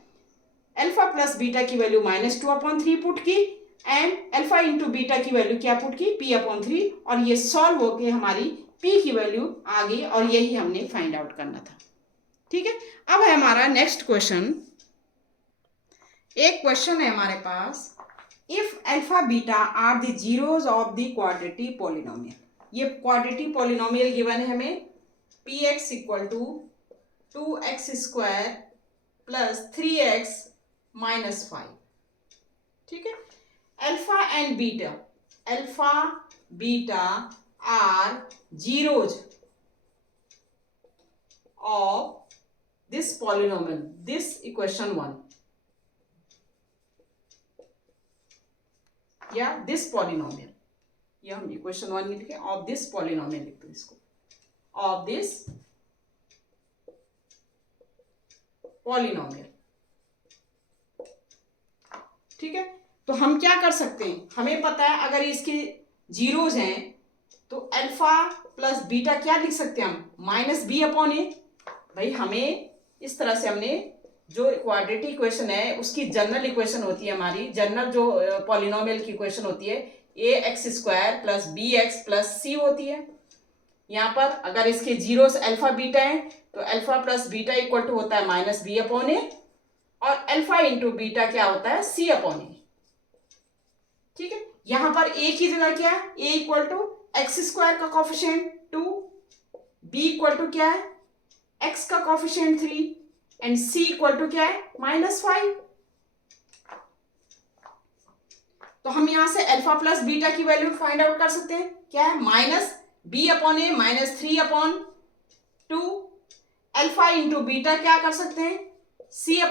अल्फा प्लस बीटा की वैल्यू -2/3 पुट की एंड अल्फा इंटू बीटा की वैल्यू क्या पुट की, p/3, और ये सॉल्व होके हमारी p की वैल्यू आ गई, और यही हमने फाइंड आउट करना था, ठीक है। अब है हमारा नेक्स्ट क्वेश्चन, एक क्वेश्चन है हमारे पास, if alpha beta are the zeros of the quadratic polynomial. ये क्वाड्रेटिक पॉलिनोमियल गिवन है हमें, px equal to 2x² plus 3x minus 5, ठीक है। Alpha and beta are zeros of this polynomial, this equation 1, या this polynomial, या हम equation 1 नहीं लिखे, ऑफ दिस पॉलिनोमियल लिखते हैं इसको, ऑफ दिस पॉलिनोमियल, ठीक है। तो हम क्या कर सकते हैं, हमें पता है अगर इसके जीरोज हैं तो अल्फा प्लस बीटा क्या लिख सकते हैं हम, -b/a। भाई हमें इस तरह से, हमने जो क्वाड्रेटिक इक्वेशन है उसकी जनरल इक्वेशन होती है हमारी, जनरल जो पॉलिनोमियल की इक्वेशन होती है ax² plus bx plus c होती है। यहाँ पर अगर इसके जीरोस अल्फा बीटा हैं तो alpha plus beta equal to होता है -b/a, और अल्फा इंटू बीटा क्या होता है, c/a, ठीक है। यहाँ पर a की जगह क्या है, a इक्वल टू x² का कॉफिशिएंट 2, b इक्वल टू क्या है, x का coefficient 3 and c equal to क्या है, -5। तो हम यहां से अल्फा प्लस बीटा की वैल्यू फाइंड आउट कर सकते हैं, क्या है, -b/a -3/2, अल्फा इंटू बीटा क्या कर सकते हैं, c/a,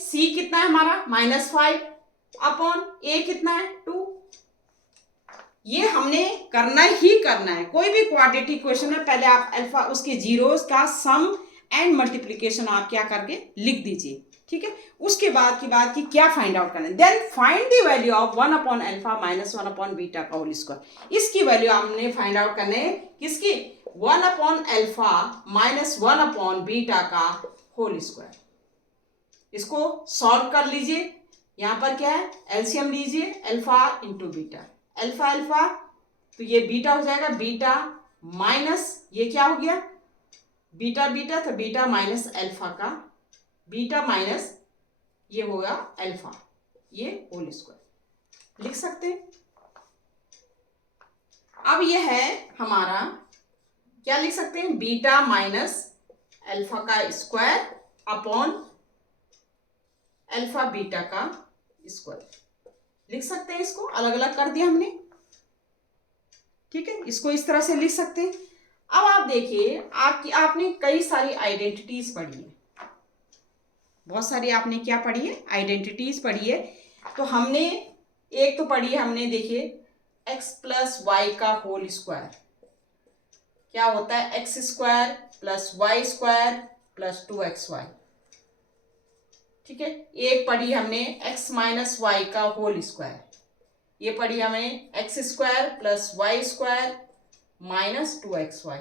c कितना है हमारा -5/a कितना है 2। ये हमने करना ही करना है, कोई भी क्वाड्रेटिक इक्वेशन में पहले आप अल्फा उसके जीरोस का सम एंड मल्टीप्लीकेशन आप क्या करके लिख दीजिए, ठीक है। उसके बाद की क्या फाइंड आउट करना है, then find the value of 1 upon alpha minus 1 upon beta का होल स्क्वायर। इसकी वैल्यू हमने फाइंड आउट करने है किसकी, 1 upon alpha minus 1 upon beta का होल स्क्वायर। इसको सॉल्व कर लीजिए। यहां पर क्या है, एलसीएम लीजिए, alpha into beta, alpha alpha तो ये बीटा हो जाएगा, बीटा माइनस ये क्या हो गया, बीटा बीटा तो बीटा माइनस अल्फा का, बीटा माइनस ये होगा अल्फा, ये होल स्क्वायर लिख सकते हैं। अब ये है हमारा क्या लिख सकते हैं, बीटा माइनस अल्फा का स्क्वायर अपॉन अल्फा बीटा का स्क्वायर लिख सकते हैं। इसको अलग अलग कर दिया हमने, ठीक है, इसको इस तरह से लिख सकते हैं। अब आप देखिए, आपने कई सारी आइडेंटिटीज पढ़ी है, बहुत सारी आपने क्या पढ़ी है, आइडेंटिटीज पढ़ी है। तो हमने एक तो पढ़ी है हमने, देखिए x प्लस वाई का होल स्क्वायर क्या होता है, x square plus Y square plus 2xy, ठीक है। एक पढ़ी हमने x माइनस वाई का होल स्क्वायर, ये पढ़ी हमें x square plus Y square minus 2xy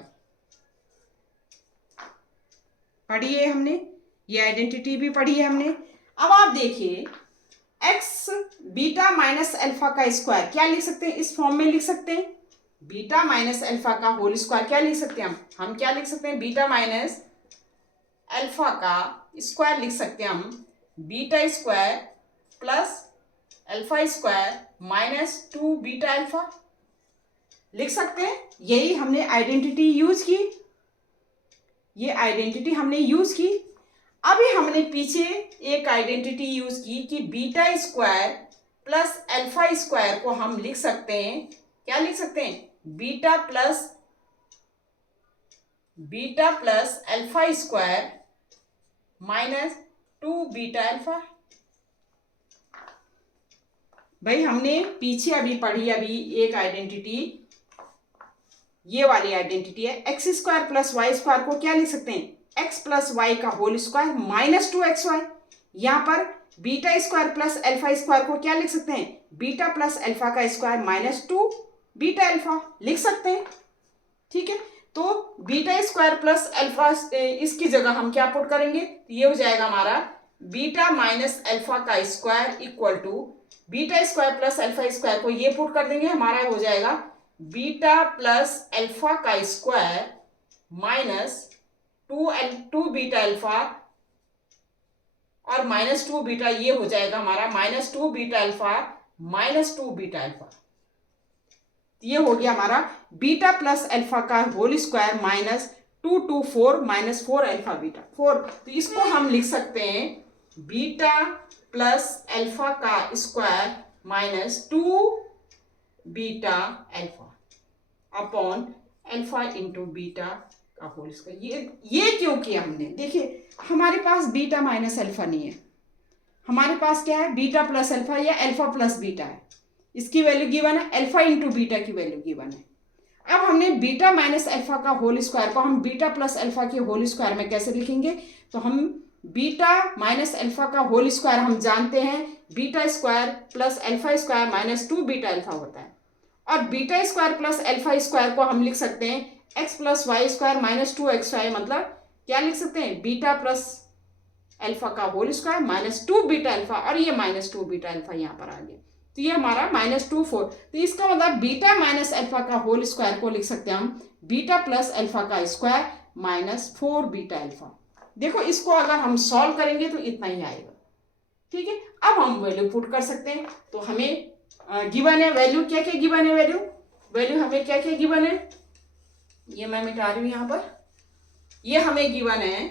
पढ़ी है हमने, ये आइडेंटिटी भी पढ़ी है हमने। अब आप देखिए, एक्स बीटा माइनस अल्फा का स्क्वायर क्या लिख सकते हैं, इस फॉर्म में लिख सकते हैं, बीटा माइनस अल्फा का होल स्क्वायर क्या लिख सकते हैं हम क्या लिख सकते हैं, बीटा माइनस अल्फा का स्क्वायर लिख सकते हैं हम, beta square plus alpha square minus 2 beta alpha लिख सकते हैं। यही हमने आइडेंटिटी यूज की, ये आइडेंटिटी हमने यूज की। अभी हमने पीछे एक आइडेंटिटी यूज की कि beta square plus alpha square को हम लिख सकते हैं, क्या लिख सकते हैं, beta plus alpha square minus 2 beta alpha. भाई हमने पीछे अभी पढ़ी एक आइडेंटिटी, ये वाली आइडेंटिटी है, x square plus Y square को क्या लिख सकते हैं, एक्स प्लस वाई का होल स्क्वायर माइनस 2xy। यहां पर beta square plus alpha square को क्या लिख सकते हैं, बीटा प्लस अल्फा का स्क्वायर माइनस 2 बीटा अल्फा लिख सकते हैं, ठीक है। तो बीटा स्क्वायर प्लस अल्फा इसकी जगह हम क्या पुट करेंगे, तो ये हो जाएगा हमारा बीटा माइनस अल्फा का square equal to beta square plus alpha square को ये पुट कर देंगे, हमारा हो जाएगा बीटा प्लस अल्फा का स्क्वायर माइनस 2 बीटा अल्फा और माइनस 2 बीटा, ये हो जाएगा हमारा minus 2 beta alpha minus 2 beta alpha. ये हो गया हमारा बीटा प्लस अल्फा का whole square minus 2 4 minus 4 alpha beta 4। तो इसको हम लिख सकते हैं बीटा प्लस अल्फा का square minus 2 beta alpha upon alpha into beta का होल स्क्वायर। ये क्यों किया हमने, देखिए हमारे पास बीटा माइनस अल्फा नहीं है, हमारे पास क्या है, बीटा प्लस अल्फा या अल्फा प्लस बीटा है, इसकी वैल्यू गिवन है, अल्फा इंटू बीटा की वैल्यू गिवन है। अब हमने बीटा माइनस अल्फा का होल स्क्वायर को हम बीटा प्लस अल्फा के होल स्क्वायर में कैसे लिखेंगे, तो हम बीटा माइनस अल्फा का होल स्क्वायर हम जानते हैं beta square plus alpha square minus 2 beta alpha होता है, और beta square plus alpha square को हम लिख सकते हैं x plus Y square minus 2xy, मतलब क्या लिख सकते हैं, बीटा प्लस अल्फा का whole square minus 2 beta alpha, और ये माइनस 2 बीटा अल्फा यहाँ पर आ गया, तो ये हमारा माइनस 2 4। तो इसका मतलब बीटा माइनस अल्फा का होल स्क्वायर को लिख सकते हैं हम बीटा प्लस अल्फा का स्क्वायर माइनस 4 बीटा अल्फा। देखो इसको अगर हम सॉल्व करेंगे तो इतना ही आएगा, ठीक है। अब हम वैल्यू पुट कर सकते हैं, तो हमें गिवन है वैल्यू, क्या क्या गिवन है, वैल्यू हमें क्या क्या गिवन है, ये मैं मिटा रही हूं यहां पर, ये हमें गिवन है,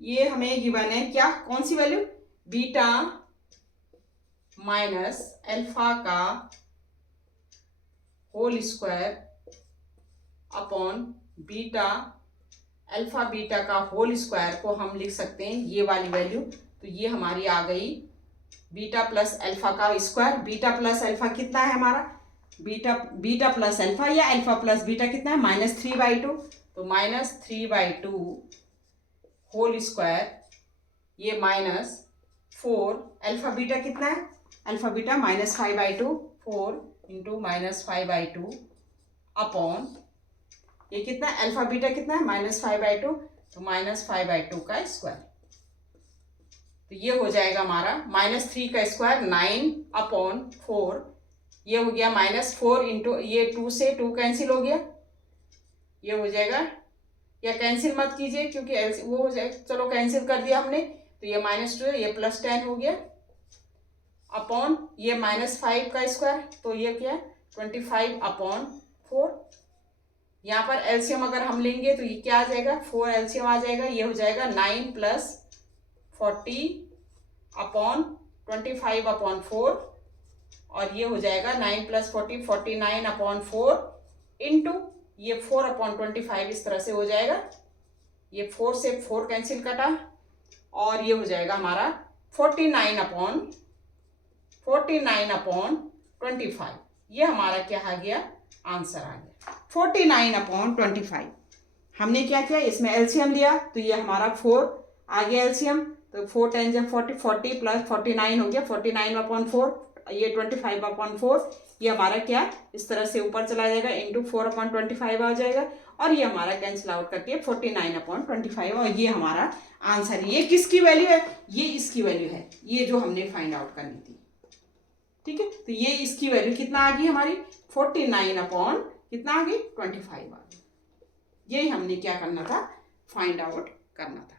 ये हमें गिवन है क्या, कौन सी वैल्यू, बीटा माइनस अल्फा का whole square upon beta alpha beta का होल स्क्वायर को हम लिख सकते हैं ये वाली वैल्यू। तो ये हमारी आ गई बीटा प्लस अल्फा का स्क्वायर, बीटा प्लस अल्फा कितना है हमारा बीटा बीटा प्लस अल्फा या अल्फा प्लस बीटा कितना है -3/2, तो -3/2 होल स्क्वायर, ये -4, अल्फा बीटा कितना है, अल्फा बीटा -5/2, 4 इंटू -5/2 अपॉन ये कितना है, अल्फा बीटा कितना है -5/2, तो -5/2 का स्क्वायर। तो ये हो जाएगा हमारा -3 का स्क्वायर 9/4, ये हो गया -4 इंटू ये 2 से 2 कैंसिल हो गया, ये हो जाएगा, या कैंसिल मत कीजिए क्योंकि वो हो जाएगा, चलो कैंसिल कर दिया हमने, तो ये -2 है, ये +10 हो गया अपॉन ये -5 का स्क्वायर, तो ये क्या 25/4। यहाँ पर एलसीएम अगर हम लेंगे तो ये क्या आ जाएगा, 4 एलसीएम आ जाएगा, ये हो जाएगा 9 + 40/25/4, और ये हो जाएगा 9 + 40 49/4 इंटू ये 4/25 इस तरह से हो जाएगा, ये 4 से 4 कैंसिल कटा, और ये हो जाएगा हमारा 49/25, ये हमारा क्या आ गया, आंसर आ गया 49/25। हमने क्या किया, इसमें एलसीएम लिया, तो ये हमारा 4 आ गया एलसीएम, तो 4 × 40 40 + 49 हो गया 49/4, ये 25/4, ये हमारा क्या इस तरह से ऊपर चला जाएगा इंटू 4/25 आ जाएगा, और ये हमारा कैंसिल आउट करके 49/25, और ये हमारा आंसर है। ये किसकी वैल्यू है, ये इसकी वैल्यू है, ये जो हमने फाइंड आउट करनी थी, ठीक है। तो ये इसकी वैल्यू कितना आ गई हमारी 49/ कितना आ गई 25 आ गई। यही हमने क्या करना था, फाइंड आउट करना था।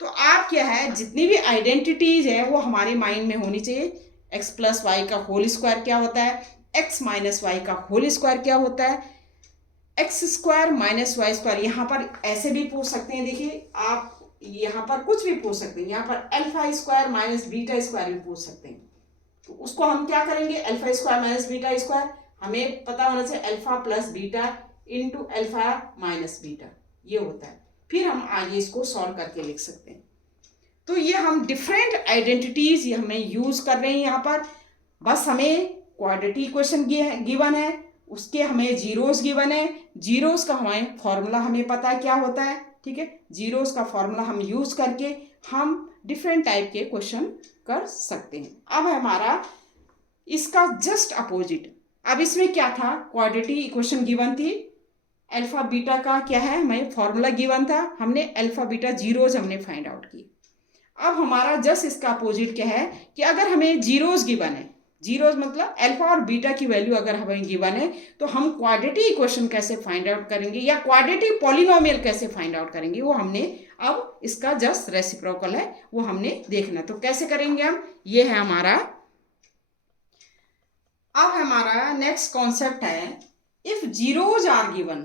तो आप क्या है, जितनी भी आइडेंटिटीज है वो हमारे माइंड में होनी चाहिए। x + y का होल स्क्वायर क्या होता है, x - y का होल स्क्वायर क्या होता है, x² - y²। यहाँ पर ऐसे भी पूछ सकते हैं, देखिए आप यहाँ पर कुछ भी पूछ सकते हैं, यहाँ पर α² - β² भी पूछ सकते हैं। तो उसको हम क्या करेंगे, α² - β², हमें पता होना चाहिए alpha plus beta into alpha minus beta, ये होता है। फिर हम आगे इसको सॉल्व करके लिख सकते हैं। तो ये हम डिफरेंट आइडेंटिटीज ये हमें यूज कर रहे हैं यहाँ पर। बस हमें क्वाड्रेटिक इक्वेशन गिवन है, उसके हमें जीरोस गिवन है, जीरोस का हमें फॉर्मूला हमें पता है क्या होता है, ठीक है। जीरोस का फॉर्मूला हम यूज करके हम डिफरेंट टाइप के क्वेश्चन कर सकते हैं। अब हमारा इसका जस्ट अपोजिट, अब इसमें क्या था, क्वाड्रेटिक इक्वेशन गिवन थी, अल्फा बीटा का क्या है हमें फॉर्मूला गिवन था, हमने अल्फा बीटा जीरोज हमने फाइंड आउट की। अब हमारा जस्ट इसका अपोजिट क्या है कि अगर हमें जीरोज गिवन है, जीरोज मतलब अल्फा और बीटा की वैल्यू अगर हमें गिवन है, तो हम क्वाड्रेटिक इक्वेशन कैसे फाइंड आउट करेंगे या क्वाड्रेटिक पॉलिनोमियल कैसे फाइंड आउट करेंगे, वो हमने अब इसका जस्ट रेसिप्रोकल है वो हमने देखना। तो कैसे करेंगे हम, ये है हमारा। अब हमारा नेक्स्ट कॉन्सेप्ट है, इफ जीरोज आर गिवन,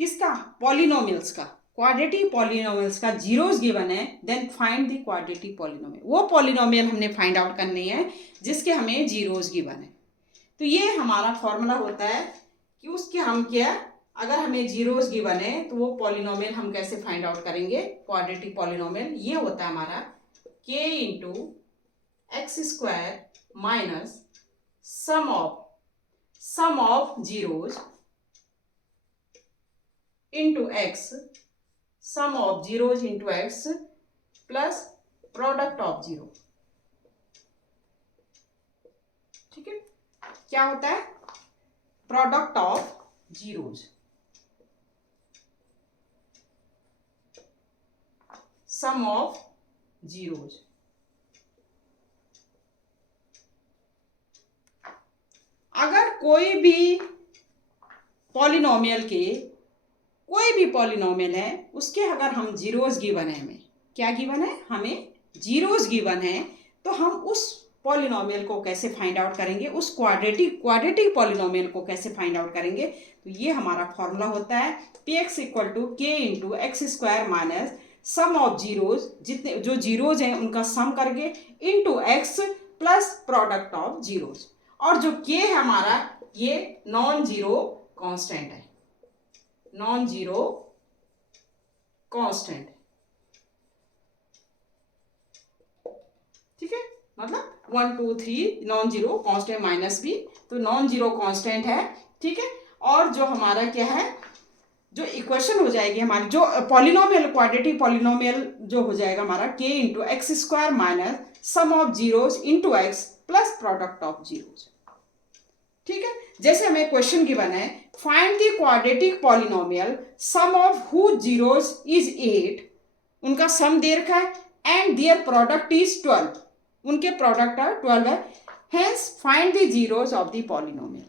किसका, पॉलिनोमियल्स का, क्वाड्रेटिक पॉलिनोमियल्स का जीरोस गिवन है, then find the quadratic polynomial. वो पॉलिनोमियल हमने फाइंड आउट करनी है जिसके हमें जीरोस गिवन है। तो ये हमारा फॉर्मूला होता है कि उसके हम क्या, अगर हमें जीरोस गिवन है तो वो पॉलिनोमियल हम कैसे फाइंड आउट करेंगे, क्वाड्रेटिक पॉलिनोमियल। ये होता है हमारा k × x² minus sum of zeros into x, sum of zeros into x plus product of zero, ठीक है। क्या होता है, product of zeros, sum of zeros. अगर कोई भी पॉलिनोमियल के, कोई भी पॉलिनोमियल है उसके अगर हम जीरोस गिवन है, हमें क्या गिवन है, हमें जीरोस गिवन है, तो हम उस पॉलिनोमियल को कैसे फाइंड आउट करेंगे, उस क्वाड्रेटिक पॉलिनोमियल को कैसे फाइंड आउट करेंगे। तो ये हमारा फॉर्मूला होता है px = k × x² minus sum of zeros, जितने जो जीरोज हैं उनका सम करके into x plus product of zeros. और जो k है हमारा, ये नॉन जीरो कांस्टेंट है, नॉन जीरो कांस्टेंट, ठीक है, मतलब 1 2 3 non zero constant minus b, तो नॉन जीरो कांस्टेंट है, ठीक है। और जो हमारा क्या है, जो इक्वेशन हो जाएगी हमारी, जो पॉलिनोमियल क्वाड्रेटिक पॉलिनोमियल जो हो जाएगा हमारा k into x square minus sum of zeros into x plus product of zeros, ठीक है। जैसे हमें क्वेश्चन गिवन है, find the quadratic polynomial sum of whose zeros is 8, उनका सम दे रखा है, एंड देयर प्रोडक्ट इज 12, उनके प्रोडक्ट 12 है, hence find the zeros of the polynomial.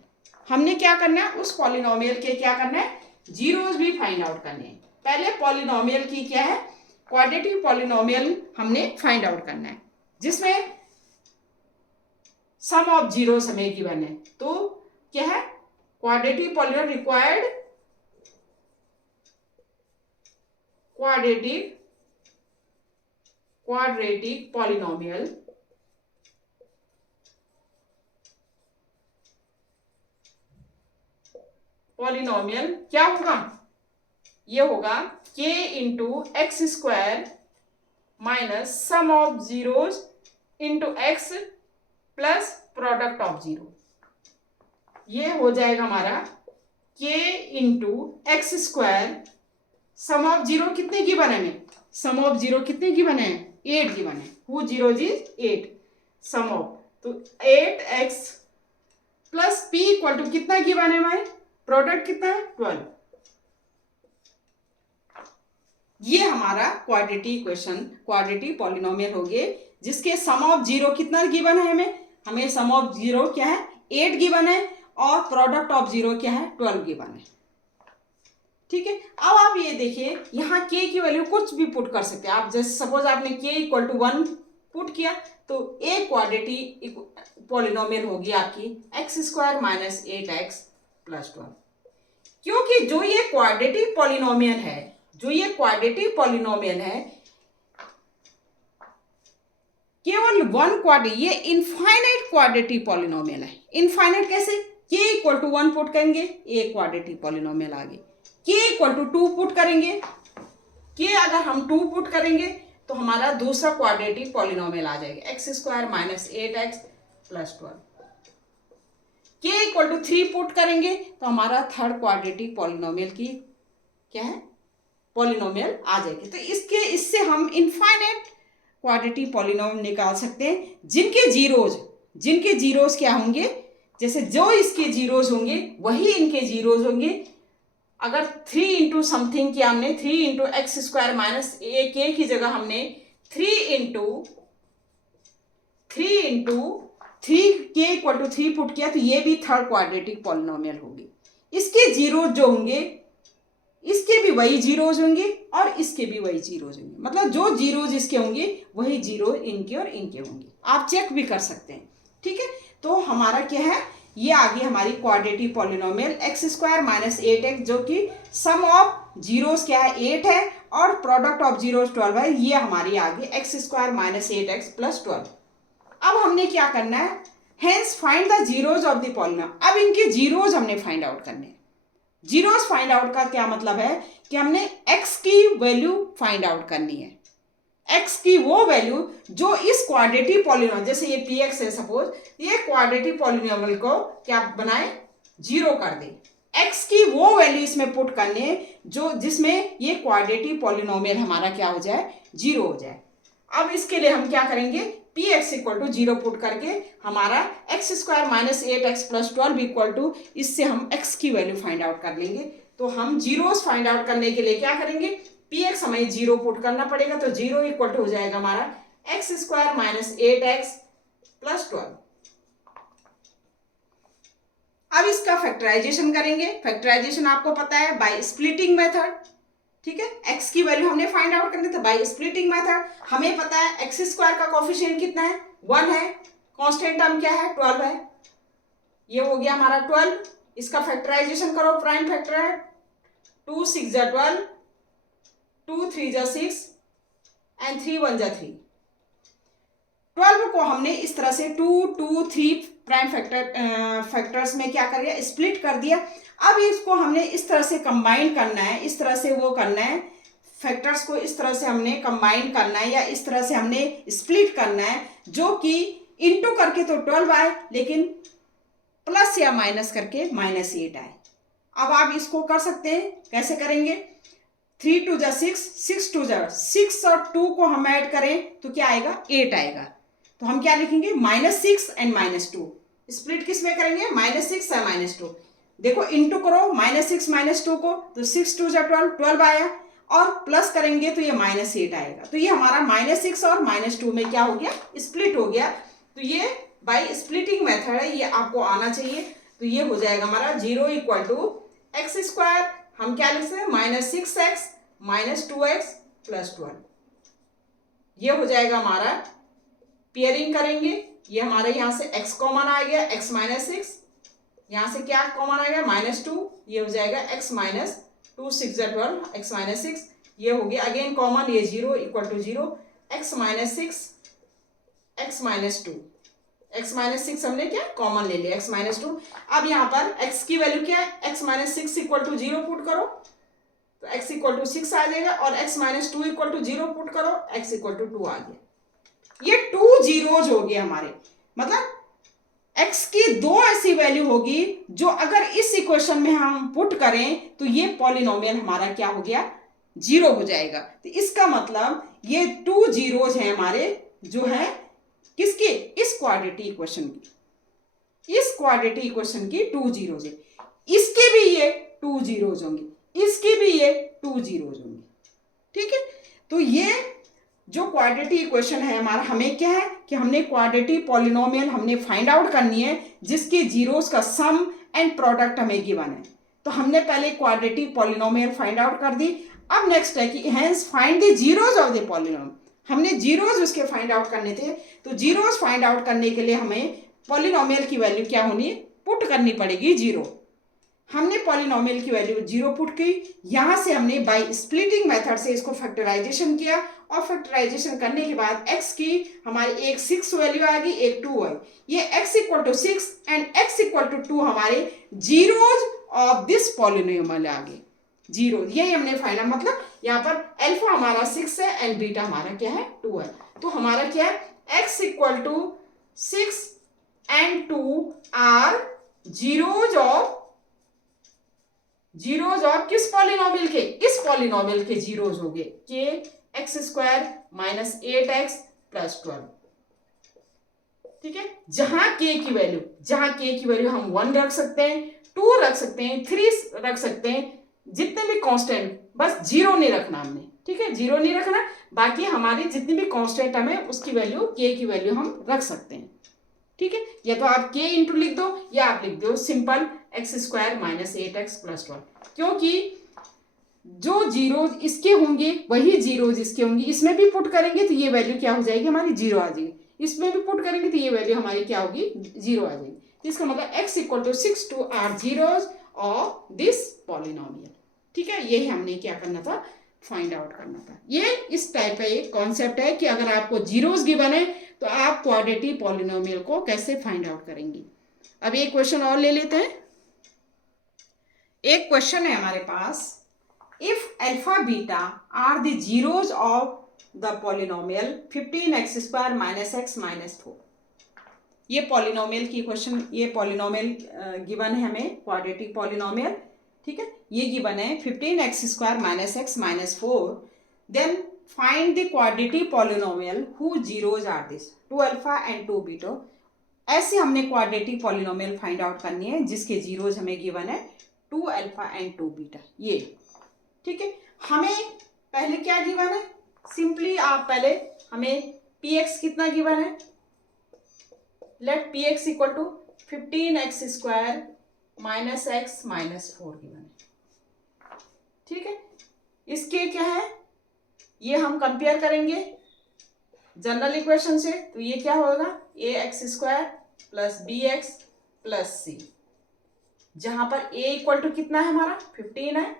हमने क्या करना है, उस पॉलिनोमियल के क्या करना है, जीरोस भी फाइंड आउट करने हैं। पहले पॉलिनोमियल की क्या है, क्वाड्रेटिक पॉलिनोमियल हमने फाइंड आउट करना है, जिसमें सम ऑफ जीरोस हमें गिवन है। तो क्या है, quadratic polynomial required quadratic polynomial क्या होगा, ये होगा k into x square minus sum of zeros into x plus product of zero. ये हो जाएगा हमारा k into x square, sum of zero कितने की बने में, सम ऑफ जीरो कितने की बने हैं, 8 की बने, who zero is 8, sum of, तो 8x plus p equal to कितना की बने हमारे, प्रोडक्ट कितना है 12। ये हमारा क्वाड्रेटिक इक्वेशन, क्वाड्रेटिक पॉलिनोमियल हो गए, जिसके सम ऑफ जीरो कितना गिवन है, हमें सम ऑफ जीरो क्या है 8 गिवन है, और प्रोडक्ट ऑफ जीरो क्या है 12 गिवन है, ठीक है। अब आप ये देखिए, यहाँ k की वैल्यू कुछ भी पुट कर सकते हैं आप, जैसे सपोज आपने k इक्वल टू 1 पुट किया, तो एक क्वाड्रेटिक पॉलिनोमियल होगी आपकी x square minus 8x plus 12, क्योंकि जो ये क्वाड्रेटिक पॉलिनोमियल है, केवल वन क्वाड्रेटिक, ये इनफाइनाइट क्वाड्रेटिक पॉलिनोमियल है। इनफाइनाइट कैसे, k इक्वल टू 1 पुट करेंगे, एक क्वाड्रेटिक पॉलिनोमियल आ गई, k इक्वल टू 2 पुट करेंगे, k अगर हम 2 पुट करेंगे तो हमारा दूसरा क्वाड्रेटिक पॉलिनोमियल आ जाएगा x square minus 8x plus 12। k equal to 3 put करेंगे तो हमारा थर्ड क्वाड्रेटिक पॉलिनोमियल की क्या है, पॉलिनोमियल आ जाएगी। तो इससे हम इनफाइनाइट क्वाड्रेटिक पॉलिनोमियल निकाल सकते हैं, जिनके जीरोज क्या होंगे, जैसे जो इसके जीरोज होंगे वही इनके जीरोज होंगे। अगर 3 इंटू समथिंग किया हमने, 3 इंटू एक्स स्क्वायर माइनस ए के की जगह हमने 3 इंटू 3 के इक्वल टू 3 पुट किया, तो ये भी थर्ड क्वाड्रेटिक पॉलिनोमियल होगी। इसके जीरो जो होंगे, इसके भी वही जीरोज होंगे और इसके भी वही जीरोज होंगे, मतलब जो जीरोज इसके होंगे वही जीरो इनके और इनके होंगे। आप चेक भी कर सकते हैं, ठीक है। तो हमारा क्या है, ये आ गई हमारी quadratic polynomial x square minus 8x, जो कि सम ऑफ जीरोस क्या है 8 है और प्रोडक्ट ऑफ जीरोस 12 है। ये हमारी आ गई x square minus 8x plus 12। अब हमने क्या करना है, hence find the zeros of the polynomial. अब इनके जीरोज हमने फाइंड आउट करने हैं। जीरोस फाइंड आउट का क्या मतलब है कि हमने x की वैल्यू फाइंड आउट करनी है, x की वो वैल्यू जो इस क्वाड्रेटिक पॉलिनोमियल, जैसे ये px है सपोज, ये क्वाड्रेटिक पॉलिनोमियल को क्या बनाए, जीरो कर दे। x की वो वैल्यू इसमें पुट करने जो जिसमें ये क्वाड्रेटिक पॉलिनोमियल हमारा क्या हो जाए, जीरो हो जाए। अब इसके लिए हम क्या करेंगे, px equal to zero put करके हमारा x square minus 8x plus 12 equal to, इससे हम x की वैल्यू फाइंड आउट कर लेंगे। तो हम जीरोस फाइंड आउट करने के लिए क्या करेंगे, px हमें जीरो पुट करना पड़ेगा, तो जीरो इक्वल टू हो जाएगा हमारा x square minus 8x plus 12। अब इसका फैक्टराइजेशन करेंगे। फैक्टराइजेशन आपको पता है बाय स्प्लिटिंग मेथड, ठीक है। x की वैल्यू हमने फाइंड आउट करनी, तो बाय स्प्लिटिंग मेथड हमें पता है एक्स स्क्वायर का कोफिशिएंट कितना है, 1 है, कांस्टेंट टर्म क्या है 12 है, ये हो गया हमारा 12। इसका फैक्टराइजेशन करो, प्राइम फैक्टर है 2 6 जा 12, 2 3 जा 6 एंड 3 1 जा 3। 12 को हमने इस तरह से 2 2 3 प्राइम फैक्टर्स में क्या कर दिया, स्प्लिट कर दिया। अब इसको हमने इस तरह से कंबाइन करना है, इस तरह से वो करना है, फैक्टर्स को इस तरह से हमने कंबाइन करना है या इस तरह से हमने स्प्लिट करना है, जो कि इंटू करके तो 12 आए, लेकिन प्लस या माइनस करके -8 आए। अब आप इसको कर सकते हैं, कैसे करेंगे? 3 2 जा 6, 6 2 जा 6 और 2 को हम ऐड करें तो क्या आएगा? 8 आएगा। तो हम क्या लिखेंगे? -6 एंड -2। स्प्लिट किस में करेंगे? -6 और -2। देखो इंटू करो -6 -2 को, तो 6 2 जा 12, 12 आया, और प्लस करेंगे तो ये -8 आएगा। तो ये हमारा -6 और -2 में क्या हो गया? स्प्लिट हो गया। तो ये बाय स्प्लिटिंग मेथड है, ये आपको आना चाहिए। तो ये हो जाएगा हमारा 0 = x²। हम क्या लिख सकते हैं? -6x -2x + 12। ये हो जाएगा हमारा, पेयरिंग करेंगे, ये हमारे यहाँ से x कॉमन आ गया, x -6, यहाँ से क्या कॉमन आएगा? -2, ये हो जाएगा x -2, 6 × 12, x -6, ये हो गया अगेन कॉमन, ये 0 = 0, x -6 x -2, x -6 हमने क्या कॉमन ले लिया, x -2। अब यहाँ पर x की वैल्यू क्या है? x -6 = 0 पुट करो तो x = 6 आ जाएगा, और x -2 = 0 पुट करो, x = 2 आ गया। ये 2 जीरोज हो गए हमारे, मतलब x की 2 ऐसी वैल्यू होगी जो अगर इस इक्वेशन में हम पुट करें तो ये पॉलिनोमियल हमारा क्या हो गया? 0 हो जाएगा। तो इसका मतलब ये 2 जीरोज हैं हमारे, जो है किसके? इस क्वाड्रेटिक इक्वेशन की, इस क्वाड्रेटिक इक्वेशन की 2 जीरोज है। इसके भी ये 2 जीरोज होंगे, इसके भी ये 2 जीरोज होंगे, ठीक है। तो ये जो क्वाड्रेटिक इक्वेशन है हमारा, हमें क्या है कि हमने क्वाड्रेटिक पॉलिनोमियल हमने फाइंड आउट करनी है जिसके जीरोस का सम एंड प्रोडक्ट हमें गिवन है। तो हमने पहले क्वाड्रेटिक पॉलिनोमियल फाइंड आउट कर दी। अब नेक्स्ट है कि hence find the zeros of the polynomial. हमने जीरोस उसके फाइंड आउट करने थे, तो जीरोस फाइंड आउट करने के लिए हमें पॉलिनोमियल की वैल्यू क्या होनी है? पुट करनी पड़ेगी 0। हमने पॉलिनोमियल की वैल्यू 0 पुट की, यहां से हमने बाय स्प्लिटिंग मेथड से इसको फैक्टराइजेशन किया, और फैक्टराइजेशन करने के बाद x की हमारी एक 6 वैल्यू आ गई, एक 2 आई। ये x = 6 एंड x = 2 हमारे जीरोज ऑफ दिस पॉलिनोमियल आ गए, जीरो। यही हमने फाइंड, मतलब यहाँ पर अल्फा हमारा 6 है एंड बीटा हमारा क्या है? 2 है। तो हमारा क्या है? x = 6 and 2 are zeros of किस पॉलिनोमियल के? इस पॉलिनोमियल के जीरोज हो गए के x² - 8x + 12, ठीक है। जहां k की वैल्यू हम 1 रख सकते हैं, 2 रख सकते हैं, 3 रख सकते हैं, जितने भी कांस्टेंट, बस 0 नहीं रखना हमने, ठीक है, 0 नहीं रखना। बाकी हमारी जितनी भी कांस्टेंट हमें उसकी वैल्यू, k की वैल्यू हम रख सकते हैं, ठीक है। या तो आप k इंटू लिख दो, या आप लिख दो सिंपल x² - 8x + 12, क्योंकि जो जीरोज इसके होंगे वही जीरोज इसके होंगे। इसमें भी पुट करेंगे तो ये वैल्यू क्या हो जाएगी? हमारी 0 आ जाएगी। इसमें भी पुट करेंगे तो ये वैल्यू हमारी क्या होगी? 0 आ जाएगी। तो इसका मतलब x = 6 2 are zeros of this polynomial, ठीक है। यही हमने क्या करना था? फाइंड आउट करना था। ये इस टाइप का एक कॉन्सेप्ट है कि अगर आपको जीरोज गिवन है तो आप क्वाड्रेटिक पॉलिनोमियल को कैसे फाइंड आउट करेंगे। अब एक क्वेश्चन और ले लेते हैं। एक क्वेश्चन है हमारे पास, if alpha beta are the zeros of the polynomial 15x² - x - 4। ये पॉलिनोमियल की क्वेश्चन, ये पॉलिनोमियल गिवन है हमें, क्वाड्रेटिक पॉलिनोमियल, ठीक है। ये गिवन है 15x² - x - 4, then find the quadratic polynomial who zeros are this 2 alpha and 2 beta. ऐसे हमने क्वाड्रेटिक पॉलिनोमियल फाइंड आउट करनी है जिसके जीरोज हमें गिवन है 2 अल्फा एंड 2 बीटा, ये, ठीक है। हमें पहले क्या गिवन है? सिंपली आप पहले हमें px कितना गिवन है? Late px = 15x² - x - 4 given है, ठीक है। इसके क्या है? ये हम कंपेयर करेंगे जनरल इक्वेशन से, तो ये क्या होगा? ax² + bx + c, जहां पर a = कितना है हमारा? 15 है,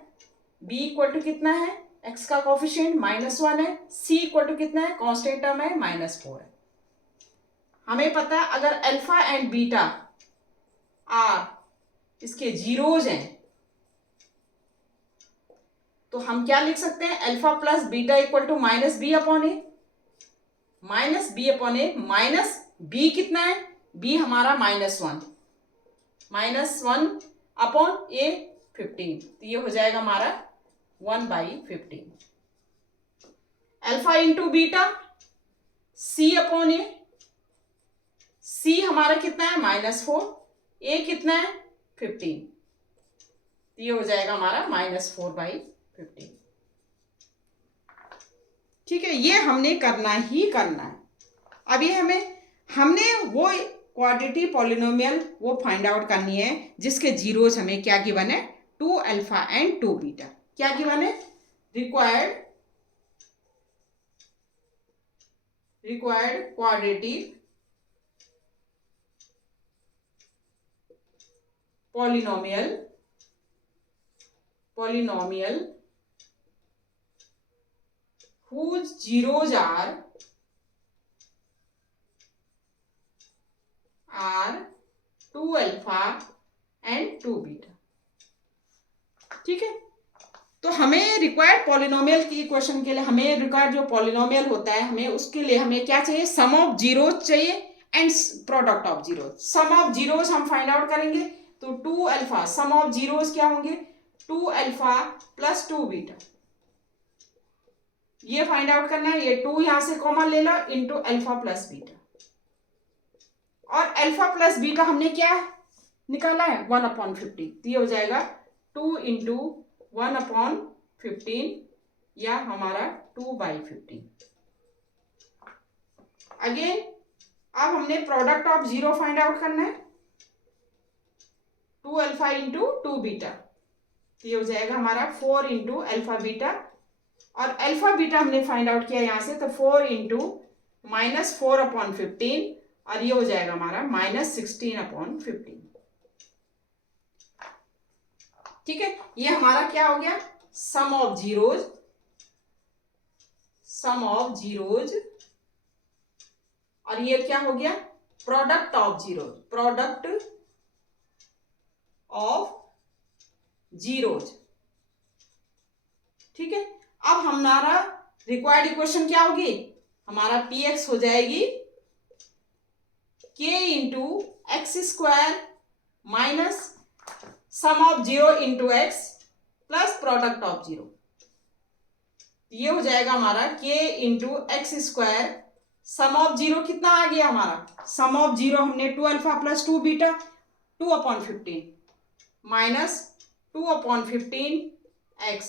b = कितना है? x का कोफिशिएंट -1 है, c = कितना है? कांस्टेंट टर्म है -4 है। हमें पता है अगर अल्फा एंड बीटा आर इसके जीरोज हैं तो हम क्या लिख सकते हैं? Alpha plus beta = -b/a, -b/a B कितना है, बी हमारा -1 अपॉन ए 15, तो ये हो जाएगा हमारा 1/15। अल्फा इंटू बीटा सी अपॉन ए, सी हमारा कितना है -4, ए कितना है 15, तो ये हो जाएगा हमारा -4/15। ठीक है, ये हमने करना ही करना है। अब ये हमने वो क्वाड्रेटिक पॉलिनोमियल वो फाइंड आउट करनी है जिसके जीरोज हमें क्या गिवन है, 2 अल्फा एंड 2 बीटा। क्या गिवन है, required quadratic polynomial whose zeros are 2 alpha and 2 beta. ठीक है, तो हमें रिक्वायर्ड पॉलिनोमियल की क्वेश्चन के लिए हमें रिक्वायर्ड जो पॉलिनोमियल होता है हमें उसके लिए हमें क्या चाहिए, सम ऑफ जीरोज चाहिए and product of zeros. Sum of zeros हम फाइंड आउट करेंगे, तो 2 अल्फा, सम ऑफ जीरोज क्या होंगे, 2 अल्फा प्लस 2 बीटा, ये फाइंड आउट करना है। ये 2 यहां से कॉमन ले लो, इंटू अल्फा प्लस बीटा, और अल्फा प्लस बीटा हमने क्या निकाला है 1/15, तो ये हो जाएगा 2 इंटू 1/15 या हमारा 2/15। अगेन अब हमने product of zero find out करना है, 2 अल्फा इंटू 2 बीटा, तो ये हो जाएगा हमारा 4 इंटू अल्फा बीटा, और अल्फा बीटा हमने फाइंड आउट किया यहां से, तो 4 इंटू -4/15, और ये हो जाएगा हमारा -16/15। ठीक है, ये हमारा क्या हो गया, सम ऑफ जीरोज, और ये क्या हो गया, प्रोडक्ट ऑफ जीरोज। ठीक है, अब हमारा रिक्वायर्ड इक्वेशन क्या होगी, हमारा px हो जाएगी k into x square minus sum of zero into x plus product of zero, ये हो जाएगा हमारा k into x square, sum of zero कितना आ गया हमारा, सम ऑफ जीरो हमने 2 alpha plus 2 beta 2/15 minus 2/15 x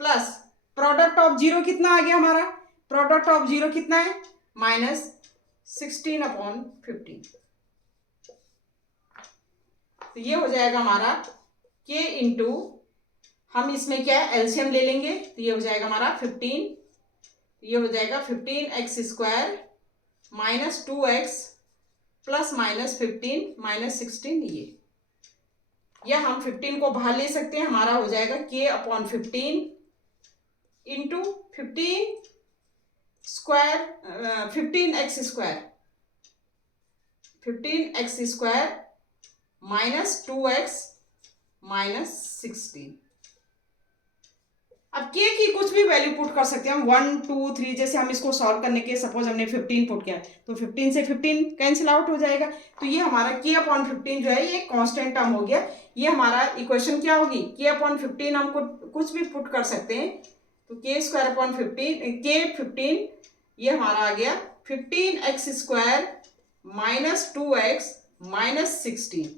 plus product of zero कितना आ गया हमारा, प्रोडक्ट ऑफ जीरो कितना है -16/15, तो ये हो जाएगा हमारा k इंटू, हम इसमें क्या है एलसीएम ले लेंगे, तो ये हो जाएगा हमारा 15, ये हो जाएगा 15x square minus 2x plus -15 -16, या हम 15 को बाहर ले सकते हैं, हमारा हो जाएगा k/15 into 15x square minus 2x -16। अब k की कुछ भी वैल्यू पुट कर सकते हैं हम, 1 2 3, जैसे हम इसको सॉल्व करने के सपोज हमने 15 पुट किया तो 15 से 15 कैंसिल आउट हो जाएगा, तो ये हमारा k/15 जो है ये कांस्टेंट टर्म हो गया। ये हमारा इक्वेशन क्या होगी, k/15 हम कुछ भी पुट कर सकते हैं, तो k² ये हमारा आ गया 15x स्क्वायर माइनस 2x -16,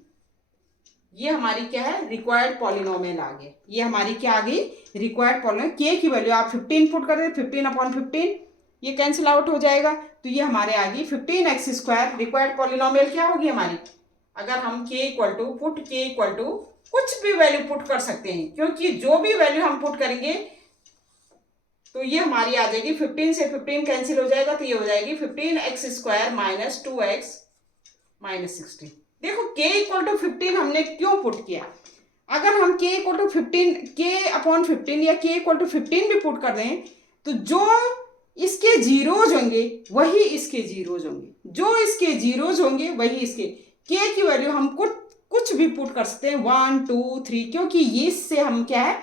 ये हमारी क्या है रिक्वायर्ड पॉलिनोमियल आ गए। ये हमारी क्या आ गई, रिक्वायर्ड पॉलिनोमियल। के की वैल्यू आप 15 पुट कर दे, 15/15 ये कैंसिल आउट हो जाएगा, तो ये हमारे आ गई 15x स्क्वायर। रिक्वायर्ड पॉलिनोमियल क्या होगी हमारी, अगर हम k इक्वल टू कुछ भी वैल्यू पुट कर सकते हैं, क्योंकि जो भी वैल्यू हम पुट करेंगे तो ये हमारी आ जाएगी 15 से 15 कैंसिल हो जाएगा, तो ये हो जाएगी 15x स्क्वायर माइनस 2x -16। देखो k इक्वल टू 15 हमने क्यों पुट किया, अगर हम k इक्वल टू 15 k/15 या k इक्वल टू 15 भी पुट कर दें तो जो इसके जीरोज होंगे वही इसके जीरोज होंगे, जो इसके जीरोज होंगे वही इसके। k की वैल्यू हम कुछ भी पुट कर सकते हैं 1 2 3, क्योंकि इससे हम क्या है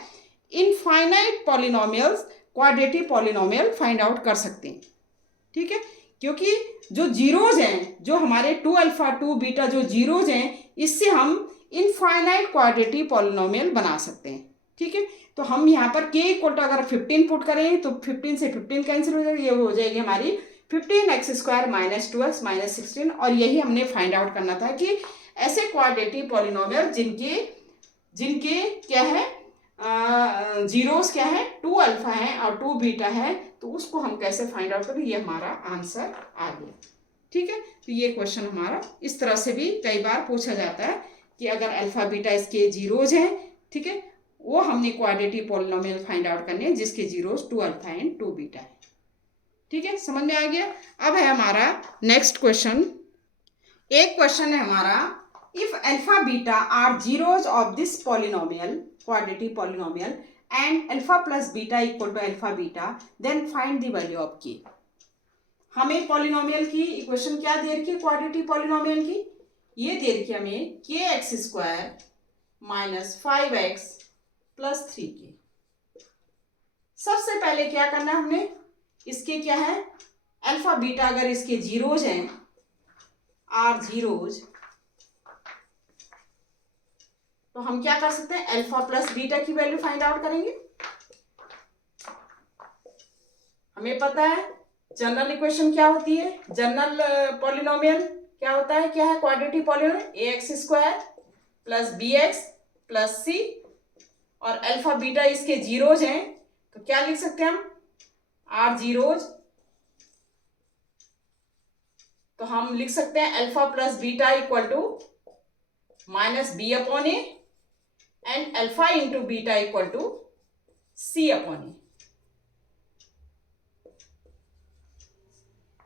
infinite polynomials quadratic polynomial find out कर सकते हैं। ठीक है, क्योंकि जो जीरोज हैं, जो हमारे 2 अल्फा 2 बीटा जो जीरोज हैं, इससे हम इनफाइनाइट क्वाड्रेटिक पॉलिनोमियल बना सकते हैं। ठीक है, तो हम यहाँ पर k इक्वल टू अगर 15 पुट करें तो 15 से 15 कैंसिल हो जाएगी, ये हो जाएगी हमारी 15x² माइनस 2x माइनस 16। और यही हमने फाइंड आउट करना था कि ऐसे क्वाड्रेटिक पॉलिनोमियल जिनके क्या है जीरोस क्या है, 2 अल्फा है और 2 बीटा है, तो उसको हम कैसे फाइंड आउट करें, ये हमारा आंसर आ गया। ठीक है, तो ये क्वेश्चन हमारा इस तरह से भी कई बार पूछा जाता है कि अगर अल्फा बीटा इसके जीरोज हैं, ठीक है, वो हमने क्वाड्रेटिक पॉलिनोमियल फाइंड आउट करने हैं जिसके जीरोज 2 अल्फा एंड 2 बीटा है। ठीक है, समझ में आ गया। अब है हमारा नेक्स्ट क्वेश्चन। एक क्वेश्चन है हमारा, if alpha beta are zeros of this polynomial quadratic polynomial and alpha plus beta equal to alpha beta, then find the value of k. हमें पॉलिनोमियल की इक्वेशन क्या दे रखी है, क्वाड्रेटिक पॉलिनोमियल की ये दे रखी है हमें kx² minus 5x plus 3k। सबसे पहले क्या करना है हमने, इसके क्या है अल्फा बीटा, अगर इसके जीरोज हैं आर जीरोज, तो हम क्या कर सकते हैं, अल्फा प्लस बीटा की वैल्यू फाइंड आउट करेंगे। हमें पता है जनरल इक्वेशन क्या होती है, जनरल पॉलिनोमियल क्या होता है, क्या है quadratic polynomial ax² plus bx plus c, और अल्फा बीटा इसके जीरोज हैं तो क्या लिख सकते हैं हम, आर जीरोज, तो हम लिख सकते हैं alpha plus beta equal to minus B upon A and alpha into beta equal to C upon A.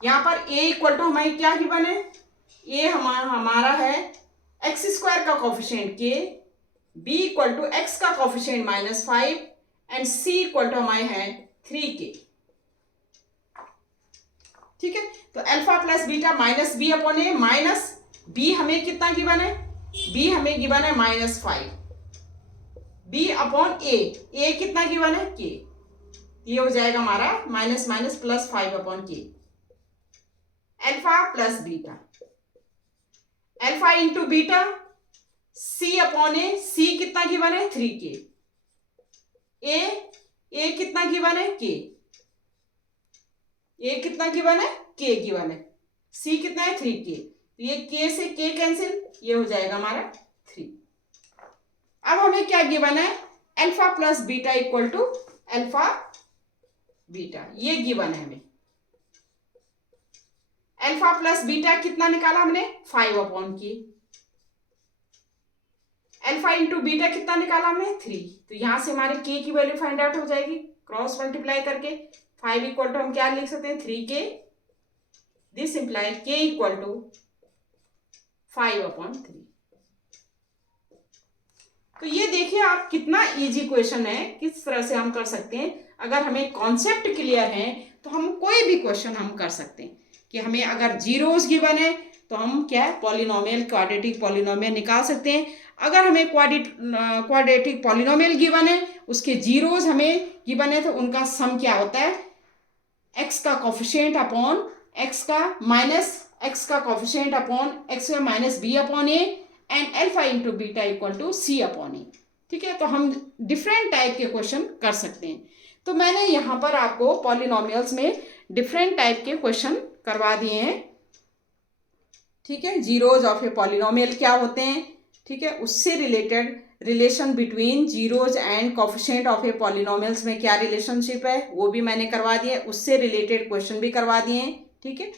यहां पर a इक्वल टू हमारी क्या गिवन है, a हमारा है x² का coefficient k, b equal to x का coefficient minus 5 and c equal to हमारे है 3k। ठीक है, तो alpha plus beta minus B upon ए, माइनस बी हमें कितना गिवन है, b हमें गिवन है माइनस 5, b अपॉन ए कितना गिवन है k, ये हो जाएगा हमारा minus minus plus 5 upon k। Alpha plus beta, alpha into beta c upon A, c कितना गिवन है 3k, a कितना गिवन है k, a कितना गिवन है k गिवन है, c कितना है 3k, तो ये k से k कैंसिल, ये हो जाएगा हमारा 3। अब हमें क्या गिवन है, alpha plus beta equal to alpha beta, ये गिवन है हमें। अल्फा प्लस बीटा कितना निकाला हमने 5 upon k, alpha into beta कितना निकाला हमने 3, तो यहां से हमारे k की वैल्यू फाइंड आउट हो जाएगी क्रॉस मल्टीप्लाई करके। 5 इक्वल टू हम क्या लिख सकते हैं 3k, this imply k equal to 5 upon 3। तो ये देखिए आप कितना इजी क्वेश्चन है, किस तरह से हम कर सकते हैं। अगर हमें कॉन्सेप्ट क्लियर है तो हम कोई भी क्वेश्चन हम कर सकते हैं कि हमें अगर जीरोस गिवन है तो हम क्या है पॉलिनोमियल क्वाड्रेटिक पॉलिनोमियल निकाल सकते हैं। अगर हमें क्वाड्रेटिक पॉलिनोमियल गिवन है, उसके जीरोस हमें गिवन है, तो उनका सम क्या होता है x का कोफिशिएंट अपॉन x का माइनस x का coefficient upon x minus b upon a and alpha into beta equal to c upon A. ठीक है, तो हम डिफरेंट टाइप के क्वेश्चन कर सकते हैं। तो मैंने यहाँ पर आपको पॉलिनोमियल्स में डिफरेंट टाइप के क्वेश्चन करवा दिए हैं। ठीक है, जीरोज ऑफ ए पॉलिनोमियल क्या होते हैं, ठीक है, उससे related relation between zeros and coefficient of A polynomials में क्या रिलेशनशिप है वो भी मैंने करवा दिए, उससे रिलेटेड क्वेश्चन भी करवा दिए हैं। ठीक है,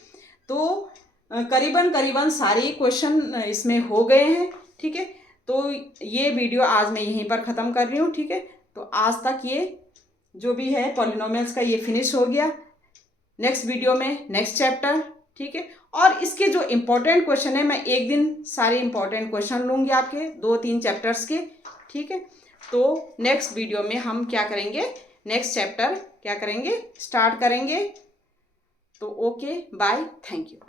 तो करीबन सारे क्वेश्चन इसमें हो गए हैं। ठीक है, तो ये वीडियो आज मैं यहीं पर ख़त्म कर रही हूँ। ठीक है, तो आज तक ये जो भी है पॉलिनोमियल्स का ये फिनिश हो गया। नेक्स्ट वीडियो में नेक्स्ट चैप्टर, ठीक है, और इसके जो इम्पोर्टेंट क्वेश्चन है मैं एक दिन सारे इम्पोर्टेंट क्वेश्चन लूँगी आपके 2-3 चैप्टर्स के। ठीक है, तो नेक्स्ट वीडियो में हम क्या करेंगे, नेक्स्ट चैप्टर क्या करेंगे, स्टार्ट करेंगे। तो ओके, बाय, थैंक यू।